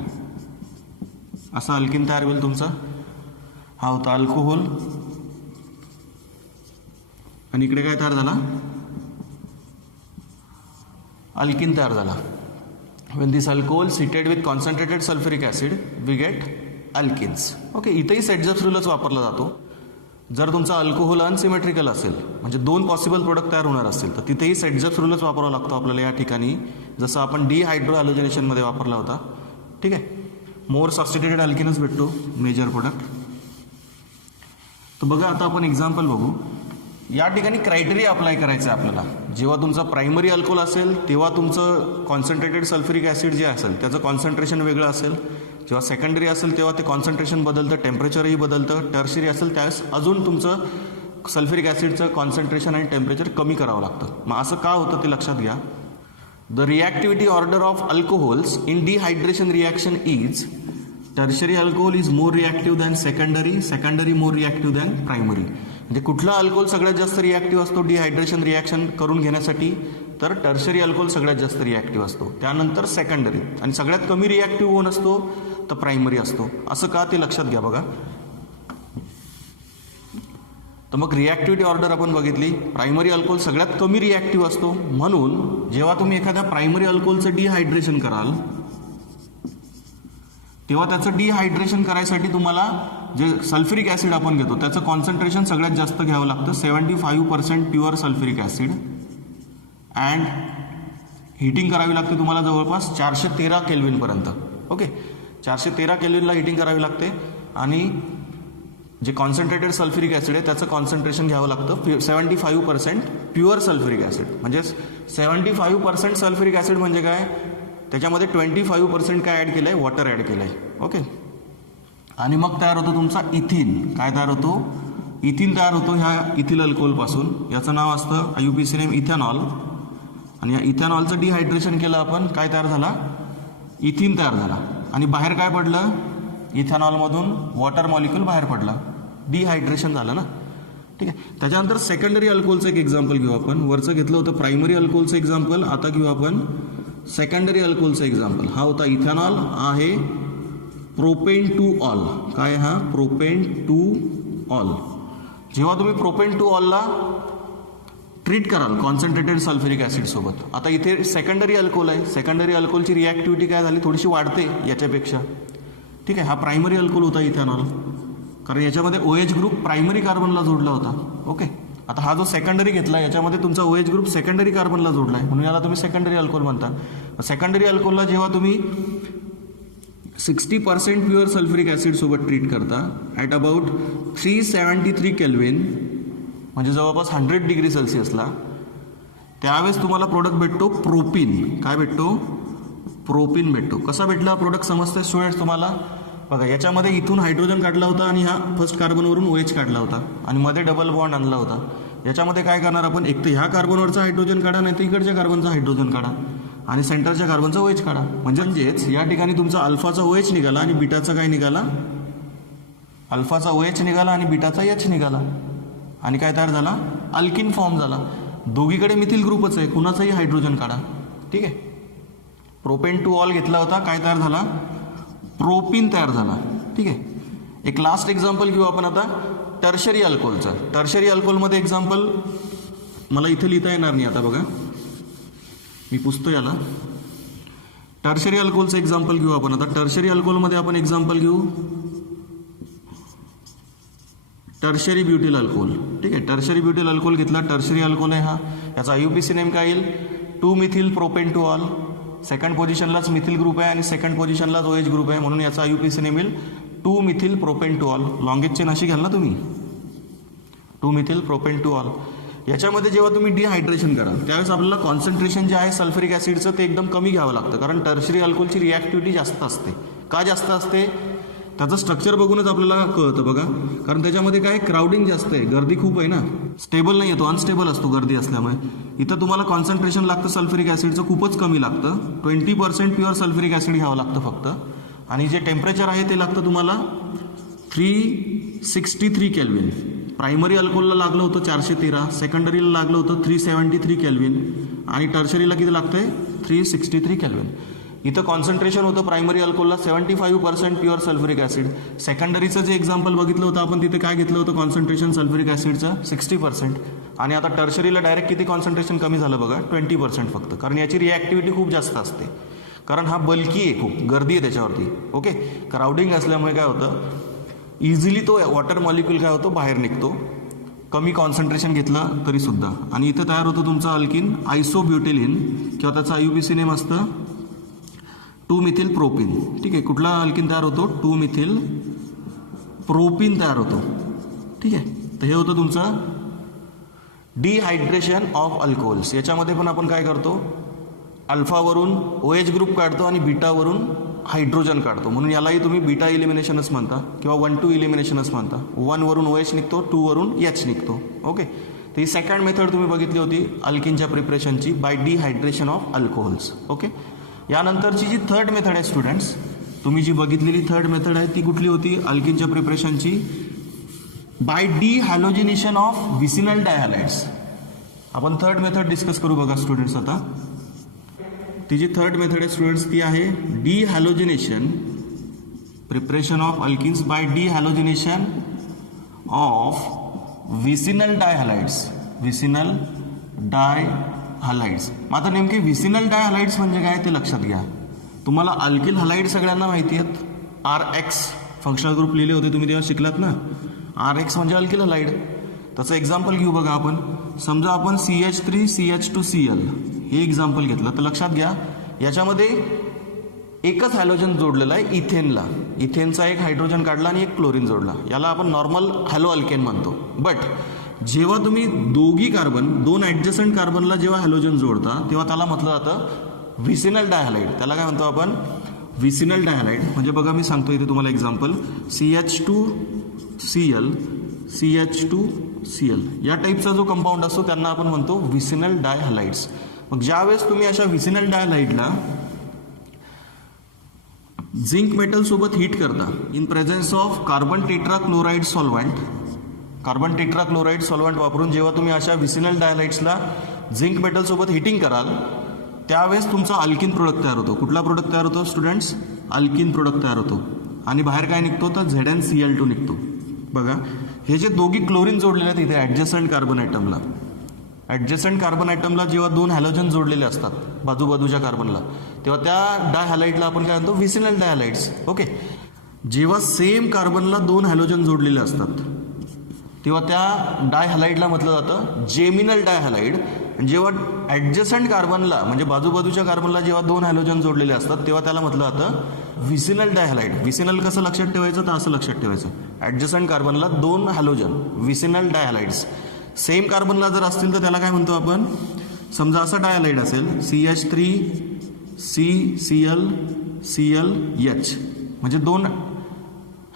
असा अल्किन तयार होईल तुमचा. हा होता अल्कोहोल आणि इकडे काय तयार झाला? अल्किन तयार झाला. when this alcohol heated with concentrated sulfuric acid we get alkenes. Okay, इथेही सेटजप्स रूलच वापरला जातो. जर तुमचा अल्कोहोल अनसिमेट्रिकल असेल म्हणजे दोन पॉसिबल प्रोडक्ट तयार होणार असतील तर तिथेही सेटजप्स रूलच वापरावा लागतो आपल्याला या ठिकाणी, जसं आपण डिहायड्रोहॅलोजनेशनमध्ये वापरला होता. ठीक आहे. मोर सबस्टिट्यूटेड अल्किनच भेटतो मेजर प्रोडक्ट. तर बघा आता आपण एक्झाम्पल बघू. या ठिकाणी क्रायटेरिया अप्लाय करायचं आहे आपल्याला. जेव्हा तुमचा प्रायमरी अल्कोहोल असेल तेव्हा तुमचं कॉन्सन्ट्रेटेड सल्फ्युरिक ॲसिड जे असेल त्याचं कॉन्सन्ट्रेशन वेगळं असेल. जेव्हा सेकंडरी असेल तेव्हा ते कॉन्सन्ट्रेशन बदलतं, टेम्परेचरही बदलतं. टर्शरी असेल त्यावेळेस अजून तुमचं सल्फ्युरिक ॲसिडचं कॉन्सन्ट्रेशन आणि टेम्परेचर कमी करावं लागतं. मग असं का होतं ते लक्षात घ्या. The reactivity order of alcohols in dehydration reaction is tertiary alcohol is more reactive than secondary, secondary more reactive than primary. म्हणजे कुठला अल्कोहोल सगळ्यात जास्त रिॲक्टिव्ह असतो डिहायड्रेशन रिॲक्शन करून घेण्यासाठी? तर टर्शरी अल्कोहोल सगळ्यात जास्त रिॲक्टिव्ह असतो, त्यानंतर सेकंडरी, आणि सगळ्यात कमी रिॲक्टिव्ह कोण असतो? तर प्रायमरी असतो. असं का ते लक्षात घ्या बघा. तर मग रिॲक्टिव्हिटी ऑर्डर आपण बघितली. प्रायमरी अल्कोहोल सगळ्यात कमी रिॲक्टिव्ह असतो, म्हणून जेव्हा तुम्ही एखाद्या प्रायमरी अल्कोहोलचं डिहायड्रेशन कराल तेव्हा त्याचं डिहायड्रेशन करायसाठी तुम्हाला जे सल्फ्युरिक ॲसिड आपण घेतो त्याचं कॉन्सन्ट्रेशन सगळ्यात जास्त घ्यावं लागतं, 75% pure sulphuric acid. And heating करावी लागते तुम्हाला जवळपास 413 केल्विनपर्यंत. ओके, 413 केल्विनला हिटिंग करावी लागते. आणि जे कॉन्सन्ट्रेटेड सल्फ्युरिक ॲसिड आहे त्याचं कॉन्सन्ट्रेशन घ्यावं लागतं 75% प्युअर सल्फ्युरिक ॲसिड. म्हणजे 75% सल्फ्युरिक ॲसिड म्हणजे काय, त्याच्यामध्ये 25% काय ॲड केलं आहे, वॉटर ॲड केलं आहे. ओके. आणि मग तयार होतो तुमचा इथिन. काय तयार होतो, इथिन तयार होतो ह्या इथिल अल्कोहोलपासून. याचं नाव असतं IUPAC नेम इथेनॉल. आणि या इथेनॉलचं डिहायड्रेशन केलं आपण, काय तयार झाला, इथिन तयार झाला. आणि बाहेर काय पडलं, इथेनॉलमधून वॉटर मॉलिक्यूल बाहेर पडला, डिहायड्रेशन झालं ना. ठीक आहे. त्याच्यानंतर सेकंडरी अल्कोहोलचं एक एक्झाम्पल घेऊ आपण. वरचं घेतलं होतं प्रायमरी अल्कोहोलचं एक्झाम्पल, आता घेऊ आपण सेकंडरी अल्कोहोलचं एक्झाम्पल. हा होता इथेनॉल, आहे प्रोपेन टू ऑल. काय हा, प्रोपेन टू ऑल. जेव्हा तुम्ही प्रोपेन टू ऑलला ट्रीट कराल कॉन्सन्ट्रेटेड सल्फ्युरिक ॲसिड सोबत, आता इथे सेकंडरी अल्कोहोल आहे, सेकंडरी अल्कोहोलची रिॲक्टिव्हिटी काय झाली, थोडीशी वाढते याच्यापेक्षा. ठीक आहे. हा प्रायमरी अल्कोहोल होता इथेनॉल, कारण याच्यामध्ये OH ग्रुप प्रायमरी कार्बनला जोडला होता. ओके. आता हा जो सेकंडरी घेतला याच्यामध्ये तुमचा OH ग्रुप सेकंडरी कार्बनला जोडला आहे, म्हणून याला तुम्ही सेकंडरी अल्कोहोल म्हणता. सेकंडरी अल्कोहोलला जेव्हा तुम्ही 60% प्युअर सल्फ्युरिक ॲसिड सोबत ट्रीट करता ॲट अबाउट 373 केल्विन, म्हणजे जवळपास 100 डिग्री सेल्सिअसला, त्यावेळेस तुम्हाला प्रोडक्ट भेटतो प्रोपिन. काय भेटतो, प्रोपिन भेटतो. कसा भेटला प्रोडक्ट समजते स्टुडंट्स तुम्हाला. बघा, याच्यामध्ये इथून हायड्रोजन काढला होता आणि हा फर्स्ट कार्बनवरून OH काढला होता आणि मध्ये डबल बॉन्ड आणला होता. याच्यामध्ये काय करणार आपण, एक तर ह्या कार्बनवरचा हायड्रोजन काढा, नाही तर इकडच्या कार्बनचा हायड्रोजन काढा आणि सेंटरच्या कार्बनचा OH काढा. म्हणजेच या ठिकाणी तुमचा अल्फाचा OH निघाला आणि बीटाचा काय निघाला, अल्फाचा OH निघाला आणि बीटाचा H निघाला. आणि काय तयार झाला, अल्किन फॉर्म झाला. दोघीकडे मिथिल ग्रुपच आहे, कुणाचाही हायड्रोजन काढा. ठीक आहे. प्रोपेन टू ऑल घेतला होता, काय तयार झाला, प्रोपिन तयार झाला. ठीक आहे. एक लास्ट एक्झाम्पल घेऊ आपण आता टर्शरी अल्कोहोलचं. टर्शरी अल्कोहोलमध्ये एक्झाम्पल मला इथे लिहिता येणार नाही, आता बघा मी पुसतो याला. टर्शरी अल्कोहोलचं एक्झाम्पल घेऊ आपण आता. टर्शरी अल्कोहोलमध्ये आपण एक्झाम्पल घेऊ टर्शरी ब्युटिल अल्कोहोल. ठीक आहे. टर्शरी ब्युटिल अल्कोहोल घेतला, टर्शरी अल्कोहोल आहे हा. याचा IUPAC नेम काय येईल, 2 methyl propane two ol. Second पोझिशनलाच मिथिल ग्रुप आहे आणि सेकंड पोझिशनलाच OH ग्रुप आहे, म्हणून याचा IUPAC नेम येईल 2 methyl propane two ol. Longest chain अशी घ्याल ना तुम्ही, 2 मिथिल प्रोपेन टू ऑल. याच्यामध्ये जेव्हा तुम्ही डिहायड्रेशन कराल त्यावेळेस आपल्याला कॉन्सन्ट्रेशन जे आहे सल्फ्युरिक ॲसिडचं ते एकदम कमी घ्यावं लागतं, कारण टर्शरी अल्कोहोलची रिॲक्टिव्हिटी जास्त असते. का जास्त असते, त्याचं स्ट्रक्चर बघूनच आपल्याला कळतं बघा. कारण त्याच्यामध्ये काय, क्राउडिंग जास्त आहे, गर्दी खूप आहे ना, स्टेबल नाही येतो, अनस्टेबल असतो गर्दी असल्यामुळे. इथं तुम्हाला कॉन्सन्ट्रेशन लागतं सल्फ्युरिक ॲसिडचं खूपच कमी लागतं, 20% प्युअर सल्फ्युरिक ॲसिड घ्यावं लागतं फक्त. आणि जे टेम्परेचर आहे ते लागतं तुम्हाला 363 केल्विन. प्रायमरी अल्कोहोलला लागलं होतं 413, सेकंडरीला लागलं होतं 373 केल्विन आणि टर्शरीला किती लागतंय 363 केल्विन. इथं कॉन्सन्ट्रेशन होतं प्रायमरी अल्कोहोलला 75% प्युअर सल्फ्युरिक ॲसिड. सेकंडरीचं जे एक्झाम्पल बघितलं होतं आपण तिथे काय घेतलं होतं कॉन्सन्ट्रेशन सल्फ्युरिक ॲसिडचं 60%. आणि आता टर्शरीला डायरेक्ट किती कॉन्सन्ट्रेशन कमी झालं बघा, 20% फक्त, कारण याची रिॲक्टिव्हिटी खूप जास्त असते, कारण हा बल्की आहे, खूप गर्दी आहे त्याच्यावरती. ओके. क्राउडिंग असल्यामुळे काय होतं, इझिली तो वॉटर मॉलिक्यूल काय होतो बाहेर निघतो, कमी कॉन्सन्ट्रेशन घेतलं तरीसुद्धा. आणि इथं तयार होतं तुमचं अल्किन आयसोब्युटिलिन, किंवा त्याचं IUPAC नेम असतं 2 मिथिल प्रोपिन. ठीक आहे. कुठला अल्किन तयार होतो, 2 मिथिल प्रोपिन तयार होतो. ठीक आहे. तर हे होतं तुमचं डिहायड्रेशन ऑफ अल्कोहोल्स. याच्यामध्ये पण आपण काय करतो, अल्फावरून OH ग्रुप काढतो आणि बीटावरून हायड्रोजन काढतो, म्हणून यालाही तुम्ही बीटा इलिमिनेशनच म्हणता किंवा 1-2 इलिमिनेशनच म्हणता. 1 वरून OH निघतो, 2 वरून H निघतो. ओके. तर ही सेकंड मेथड तुम्ही बघितली होती अल्किनच्या प्रिपरेशनची, by dehydration of alcohols. Okay. यानंतरची जी थर्ड मेथड आहे स्टुडंट्स, तुम्ही जी बघितलेली थर्ड मेथड आहे ती कुठली होती अल्किनच्या प्रिपरेशनची, by dehalogenation of vicinal dihalides. आपण थर्ड मेथड डिस्कस करू बघा स्टुडंट्स. आता ती जी थर्ड मेथड आहे स्टुडंट्स ती आहे dehalogenation, preparation of alkenes by dehalogenation of vicinal dihalides. Vicinal dihalides. आता नेमके विसिनल डायहॅलाइड्स म्हणजे काय ते लक्षात घ्या. तुम्हाला अल्किल हॅलाइड सगळ्यांना माहिती आहेत, RX फंक्शनल ग्रुप लिहिले होते तुम्ही तेव्हा शिकलात ना. RX म्हणजे अल्किल हॅलाइड. त्याचं एक्झाम्पल घेऊ बघा आपण. समजा आपण CH3CH2Cl हे एक्झाम्पल घेतलं तर लक्षात घ्या याच्यामध्ये एकच हॅलोजन जोडलेला आहे इथेनला. इथेनचा एक हायड्रोजन काढला आणि एक क्लोरीन जोडला. याला आपण नॉर्मल हॅलो अल्केन म्हणतो. बट जेव्हा तुम्ही दोघी कार्बन, दोन ॲडजसंट कार्बनला जेव्हा हॅलोजन जोडता तेव्हा त्याला म्हटलं जातं व्हिसिनल डायहॅलाइड. त्याला काय म्हणतो आपण? व्हिसिनल डायहॅलाइड. म्हणजे बघा मी सांगतो इथे तुम्हाला एक्झाम्पल, CH2Cl, CH2Cl या टाईपचा जो कंपाऊंड असतो त्यांना आपण म्हणतो व्हिसिनल डायहॅलाइड्स. मग ज्यावेळेस तुम्ही अशा व्हिसिनल डायहॅलाइडला झिंक मेटल सोबत हीट करता in presence of carbon tetrachloride solvent, carbon tetrachloride solvent वापरून जेव्हा तुम्ही अशा व्हिसिनल डायहॅलाइड्सला झिंक मेटल सोबत हिटिंग कराल त्यावेळेस तुमचा अल्किन प्रोडक्ट तयार होतो. कुठला प्रोडक्ट तयार होतो स्टुडंट्स? अल्किन प्रोडक्ट तयार होतो. आणि बाहेर काय निघतो? तर ZnCl2 निघतो. बघा हे जे दोघी क्लोरीन जोडलेले आहेत इथे ॲडजसंट कार्बन ॲटमला, ॲडजसंट कार्बन ॲटमला जेव्हा दोन हॅलोजन जोडलेले असतात बाजूबाजूच्या कार्बनला तेव्हा त्या डायहॅलाइडला आपण काय म्हणतो? व्हिसिनल डायहॅलाइड्स. ओके. जेव्हा सेम कार्बनला दोन हॅलोजन जोडलेले असतात तेव्हा त्या डायहॅलाइडला म्हटलं जातं जेमिनल डायहॅलाइड. जेव्हा ॲडजसंट कार्बनला म्हणजे बाजूबाजूच्या कार्बनला जेव्हा दोन हॅलोजन जोडलेले असतात तेव्हा त्याला म्हटलं जातं व्हिसिनल डायहॅलाइड. व्हिसिनल कसं लक्षात ठेवायचं? तर असं लक्षात ठेवायचं, ॲडजसंट कार्बनला दोन हॅलोजन, व्हिसिनल डायहॅलाइड्स. सेम कार्बनला जर असतील तर त्याला काय म्हणतो आपण? समजा असं डायहॅलाइड असेल CH3CCl, म्हणजे दोन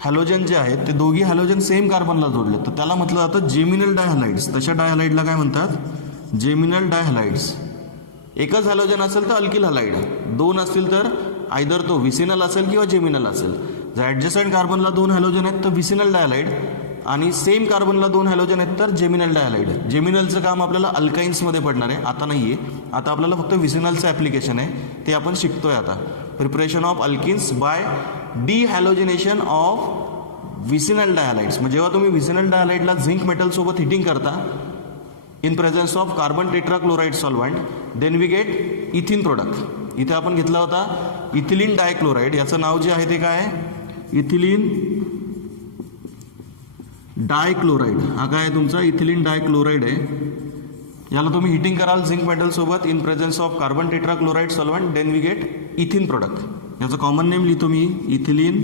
हॅलोजन जे आहेत ते दोघी हॅलोजन सेम कार्बनला जोडले तर त्याला म्हटलं जातं जेमिनल डायहॅलाइड्स. तशा डायहॅलाइडला काय म्हणतात? जेमिनल डायहॅलाइड्स. एकच हॅलोजन असेल तर अल्किल हॅलाइड, दोन असतील तर आयदर तो व्हिसिनल असेल किंवा जेमिनल असेल. जर ॲडजसंट कार्बनला दोन हॅलोजन आहेत तर व्हिसिनल डायहॅलाइड आणि सेम कार्बनला दोन हॅलोजन आहेत तर जेमिनल डायहॅलाइड. जेमिनलचं काम आपल्याला अल्काइन्समध्ये पडणार आहे, आता नाही आहे. आता आपल्याला फक्त व्हिसिनलचं ॲप्लिकेशन आहे, ते आपण शिकतोय आता. Preparation of alkenes by dehalogenation of vicinal dihalides. म्हणजे जेव्हा तुम्ही व्हिसिनल डायहॅलाइडला झिंक मेटलसोबत हिटिंग करता in presence of carbon tetrachloride solvent then we get इथिन product. इथे आपण घेतला होता इथिलीन डायक्लोराइड. याचं नाव जे आहे ते काय आहे? इथिलीन डायक्लोराइड. हा काय आहे तुमचा? इथिलीन डायक्लोराइड आहे. याला तुम्ही हिटिंग कराल झिंक मेटल सोबत in presence of carbon tetrachloride solvent then we get इथिन product. याचं कॉमन नेम लिहितो मी इथिलीन,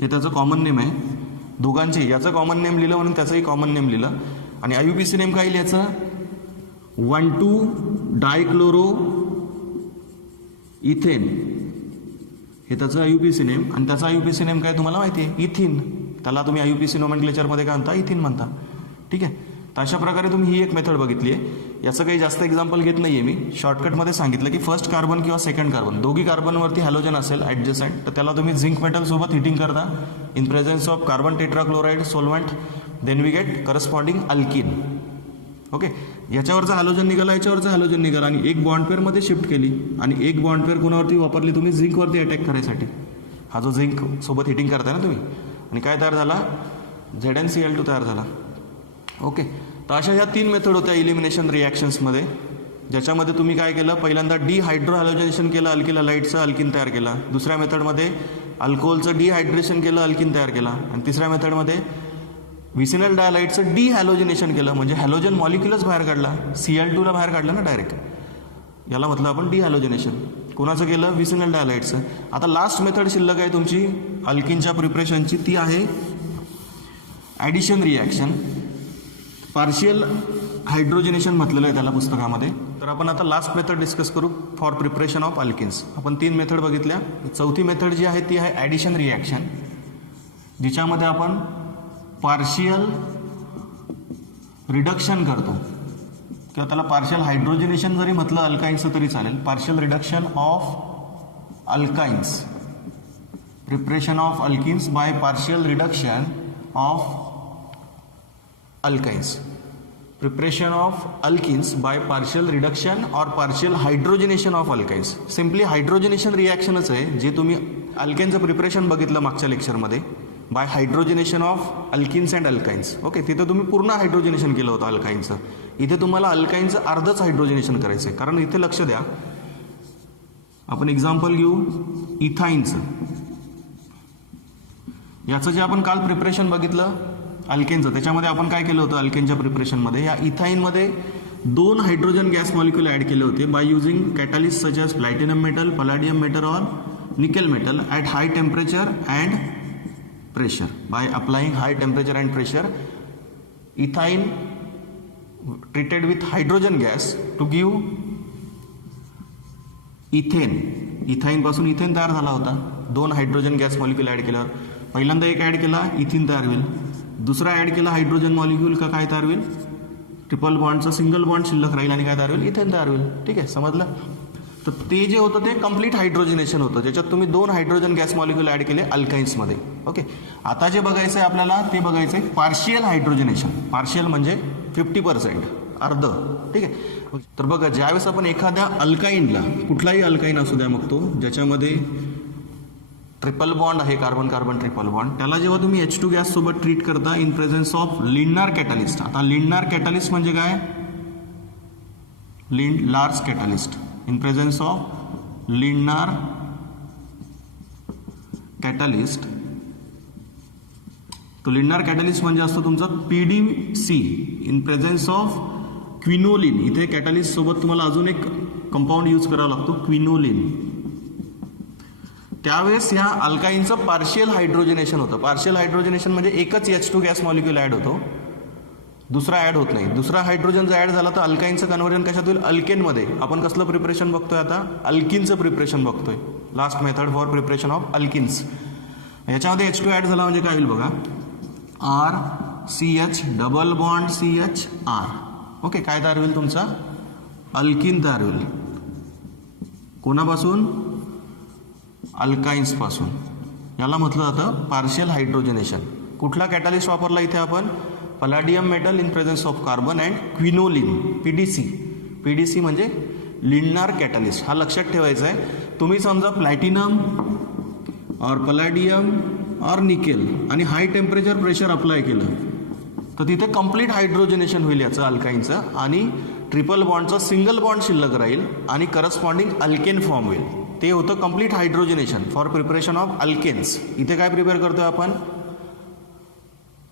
हे त्याचं कॉमन नेम आहे दोघांचे. याचं कॉमन नेम लिहिलं म्हणून त्याचंही कॉमन नेम लिहिलं. आणि IUPAC नेम काय लिहायचं? 1,2-डायक्लोरो इथेन, हे त्याचं IUPAC नेम. आणि त्याचा IUPAC नेम काय तुम्हाला माहिती आहे? इथिन. त्याला तुम्ही IUPAC नोमेनक्लेचरमध्ये काय म्हणता? इथिन म्हणता. ठीक आहे. तर अशा प्रकारे तुम्ही ही एक मेथड बघितली आहे. याचं काही जास्त एक्झाम्पल घेत नाही आहे मी, शॉर्टकटमध्ये सांगितलं की फर्स्ट कार्बन किंवा सेकंड कार्बन दोघी कार्बनवरती हॅलोजन असेल ॲडजसंट तर त्याला तुम्ही झिंक मेटलसोबत हिटिंग करता in presence of carbon tetrachloride solvent then we get corresponding alkene. Okay. याच्यावरचा हॅलोजन निघाला, याच्यावरचा हॅलोजन निघाला आणि एक बॉन्ड पेअरमध्ये शिफ्ट केली आणि एक बॉन्ड पेअर कोणावरती वापरली? तुम्ही झिंकवरती अटॅक करायसाठी. हा जो झिंक सोबत हिटिंग करताय ना तुम्ही, आणि काय तयार झाला? ZnCl2 तयार झाला. ओके. तर अशा ह्या 3 मेथड होत्या इलिमिनेशन रिॲक्शन्समध्ये, ज्याच्यामध्ये तुम्ही काय केलं? पहिल्यांदा डिहायड्रो हॅलोजनेशन केलं, अल्किल हॅलाइडचं अल्किन तयार केला. दुसऱ्या मेथडमध्ये अल्कोहोलचं डिहायड्रेशन केलं, अल्किन तयार केला. आणि तिसऱ्या मेथडमध्ये व्हिसिनल डायहॅलाइडचं डिहॅलोजिनेशन केलं, म्हणजे हॅलोजन मॉलिक्युलच बाहेर काढला, Cl2ला बाहेर काढला ना डायरेक्ट. याला म्हटलं आपण डिहॅलोजिनेशन. कोणाचं केलं? व्हिसिनल डायहॅलाइडचं. आता लास्ट मेथड शिल्लक आहे तुमची अल्किनच्या प्रिपरेशनची, ती आहे ॲडिशन रिॲक्शन. पार्शियल हायड्रोजिनेशन म्हटलेलं आहे त्याला पुस्तकामध्ये. तर आपण आता लास्ट मेथड डिस्कस करू फॉर प्रिपरेशन ऑफ अल्किन्स. आपण 3 मेथड बघितल्या. चौथी मेथड जी आहे ती आहे ॲडिशन रिॲक्शन, जिच्यामध्ये आपण पार्शियल रिडक्शन करतो किंवा त्याला पार्शियल हायड्रोजिनेशन जरी म्हटलं अल्काइन्सचं तरी चालेल. Partial reduction of alkynes, preparation of alkenes by partial reduction of alkynes. Preparation of alkenes by partial reduction or partial hydrogenation of alkynes. Simply hydrogenation रिॲक्शनच आहे जे तुम्ही अल्केनचं प्रिपरेशन बघितलं मागच्या लेक्चरमध्ये by hydrogenation of alkenes and alkynes. Okay. तिथं तुम्ही पूर्ण हायड्रोजिनेशन केलं होतं अल्काइन्सचं. इथे तुम्हाला अल्काइन्सचं अर्धच हायड्रोजिनेशन करायचं आहे. कारण इथे लक्ष द्या, आपण एक्झाम्पल घेऊ इथाईनचं. याचं जे आपण काल प्रिपरेशन बघितलं अल्केनचं, त्याच्यामध्ये आपण काय केलं होतं अल्केनच्या प्रिपरेशनमध्ये? या इथाईनमध्ये 2 हायड्रोजन गॅस मॉलिक्युल ॲड केले होते by using catalyst such as platinum metal, palladium metal or nickel metal at high temperature and pressure. By applying high temperature and pressure, ethyne treated with hydrogen gas to give ethane. Ethyne पासून ethane तयार झाला होता. 2 hydrogen gas molecule add केल्यावर पहिल्यांदा एक add केला इथिन तयार होईल, दुसरा ऍड केला हायड्रोजन मॉलिक्यूल का काय तयार होईल, ट्रिपल बॉन्डचा सिंगल बॉन्ड शिल्लक राहील आणि काय तयार होईल, इथेन तयार होईल. ठीक आहे, समजलं. तर ते जे होतं ते कम्प्लीट हायड्रोजनेशन होतं, ज्याच्यात तुम्ही 2 हायड्रोजन गॅस मॉलिक्यूल ऍड केले अल्काइन्समध्ये. ओके, आता जे बघायचं आहे आपल्याला ते बघायचं आहे पार्शियल हायड्रोजनेशन. पार्शियल म्हणजे 50%, अर्ध. ठीक आहे. तर बघा, ज्यावेळेस आपण एखाद्या अल्काईनला, कुठलाही अल्काईन असू द्या मग तो, ज्याच्यामध्ये ट्रिपल बॉन्ड आहे, कार्बन कार्बन ट्रिपल बॉन्ड, त्याला जेव्हा तुम्ही H2 गॅस सोबत ट्रीट करता in presence of Lindlar catalyst. आता लिन्नार कॅटलिस्ट म्हणजे काय, large catalyst. In presence of Lindlar catalyst. तो लिन्नार कॅटलिस्ट म्हणजे असतो तुमचा PDC. In presence of quinoline. इथे कॅटलिस्ट सोबत तुम्हाला अजून एक कंपाऊंड यूज करावा लागतो, क्विनोलिन. त्यावेळेस ह्या अल्काईनचं पार्शियल हायड्रोजनेशन होतं. पार्शियल हायड्रोजनेशन म्हणजे एकच H2 गॅस मॉलिक्यूल ऍड होतो, दुसरा ऍड होत नाही. दुसरा हायड्रोजन जर ऍड झाला तर अल्काईनचं कन्व्हर्जन कशात होईल, अल्केनमध्ये. आपण कसलं प्रिपरेशन बघतोय आता, अल्किनचं प्रिपरेशन बघतोय. Last method for preparation of alkenes. याच्यामध्ये H2 ऍड झाला म्हणजे काय होईल बघा, RCH double bond CHR. Okay, काय तयार होईल तुमचा, अल्किन तयार होईल. कोणापासून, अल्काइन्स पासून. याला म्हटलं जातं पार्शियल हायड्रोजनेशन. कुठला कॅटलिस्ट वापरला इथे आपण, palladium metal in presence of carbon and quinoline, PDC. PDC म्हणजे लिन्नार कॅटलिस्ट. हा लक्षात ठेवायचा आहे. तुम्ही समजा प्लॅटिनम और पॅलेडियम और निकेल आणि हाय टेम्परेचर प्रेशर अप्लाय केलं तर तिथे कंप्लीट हायड्रोजनेशन होईल याचं अल्काईनचं, आणि ट्रिपल बॉन्डचं सिंगल बॉन्ड शिल्लक राहील आणि करस्पॉन्डिंग अल्केन फॉर्म होईल. ते होतं complete hydrogenation for preparation of alkanes. इथे काय प्रिपेअर करतोय आपण,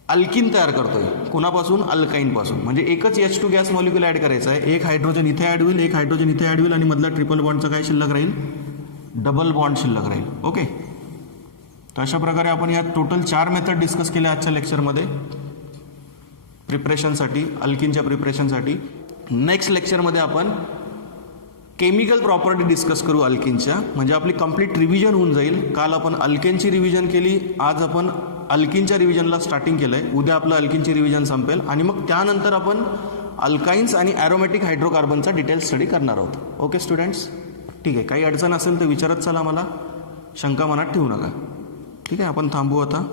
अल्किन तयार करतोय. कोणापासून, अल्काईन पासून. म्हणजे एकच H2 गॅस मॉलिक्यूल ऍड करायचा आहे, एक हायड्रोजन इथे ऍड होईल, एक हायड्रोजन इथे ऍड होईल आणि मधला ट्रिपल बॉन्डचा काय शिल्लक राहील, डबल बॉन्ड शिल्लक राहील. ओके, तर अशा प्रकारे आपण या टोटल 4 मेथड डिस्कस केल्या आजच्या लेक्चरमध्ये प्रिपरेशनसाठी, अल्किनच्या प्रिपरेशनसाठी. नेक्स्ट लेक्चरमध्ये आपण केमिकल प्रॉपर्टी डिस्कस करू अल्किनच्या, म्हणजे आपली कंप्लीट रिव्हिजन होऊन जाईल. काल आपण अल्केनची रिव्हिजन केली, आज आपण अल्किनच्या रिव्हिजनला स्टार्टिंग केलंय. उद्या आपलं अल्किनची रिव्हिजन संपेल आणि मग त्यानंतर आपण अल्काइन्स आणि ॲरोमॅटिक हायड्रोकार्बनचा डिटेल स्टडी करणार आहोत. ओके स्टुडंट्स, ठीक आहे. काही अडचण असेल तर विचारत चला, मला शंका मनात ठेवू नका. ठीक आहे, आपण थांबू आता.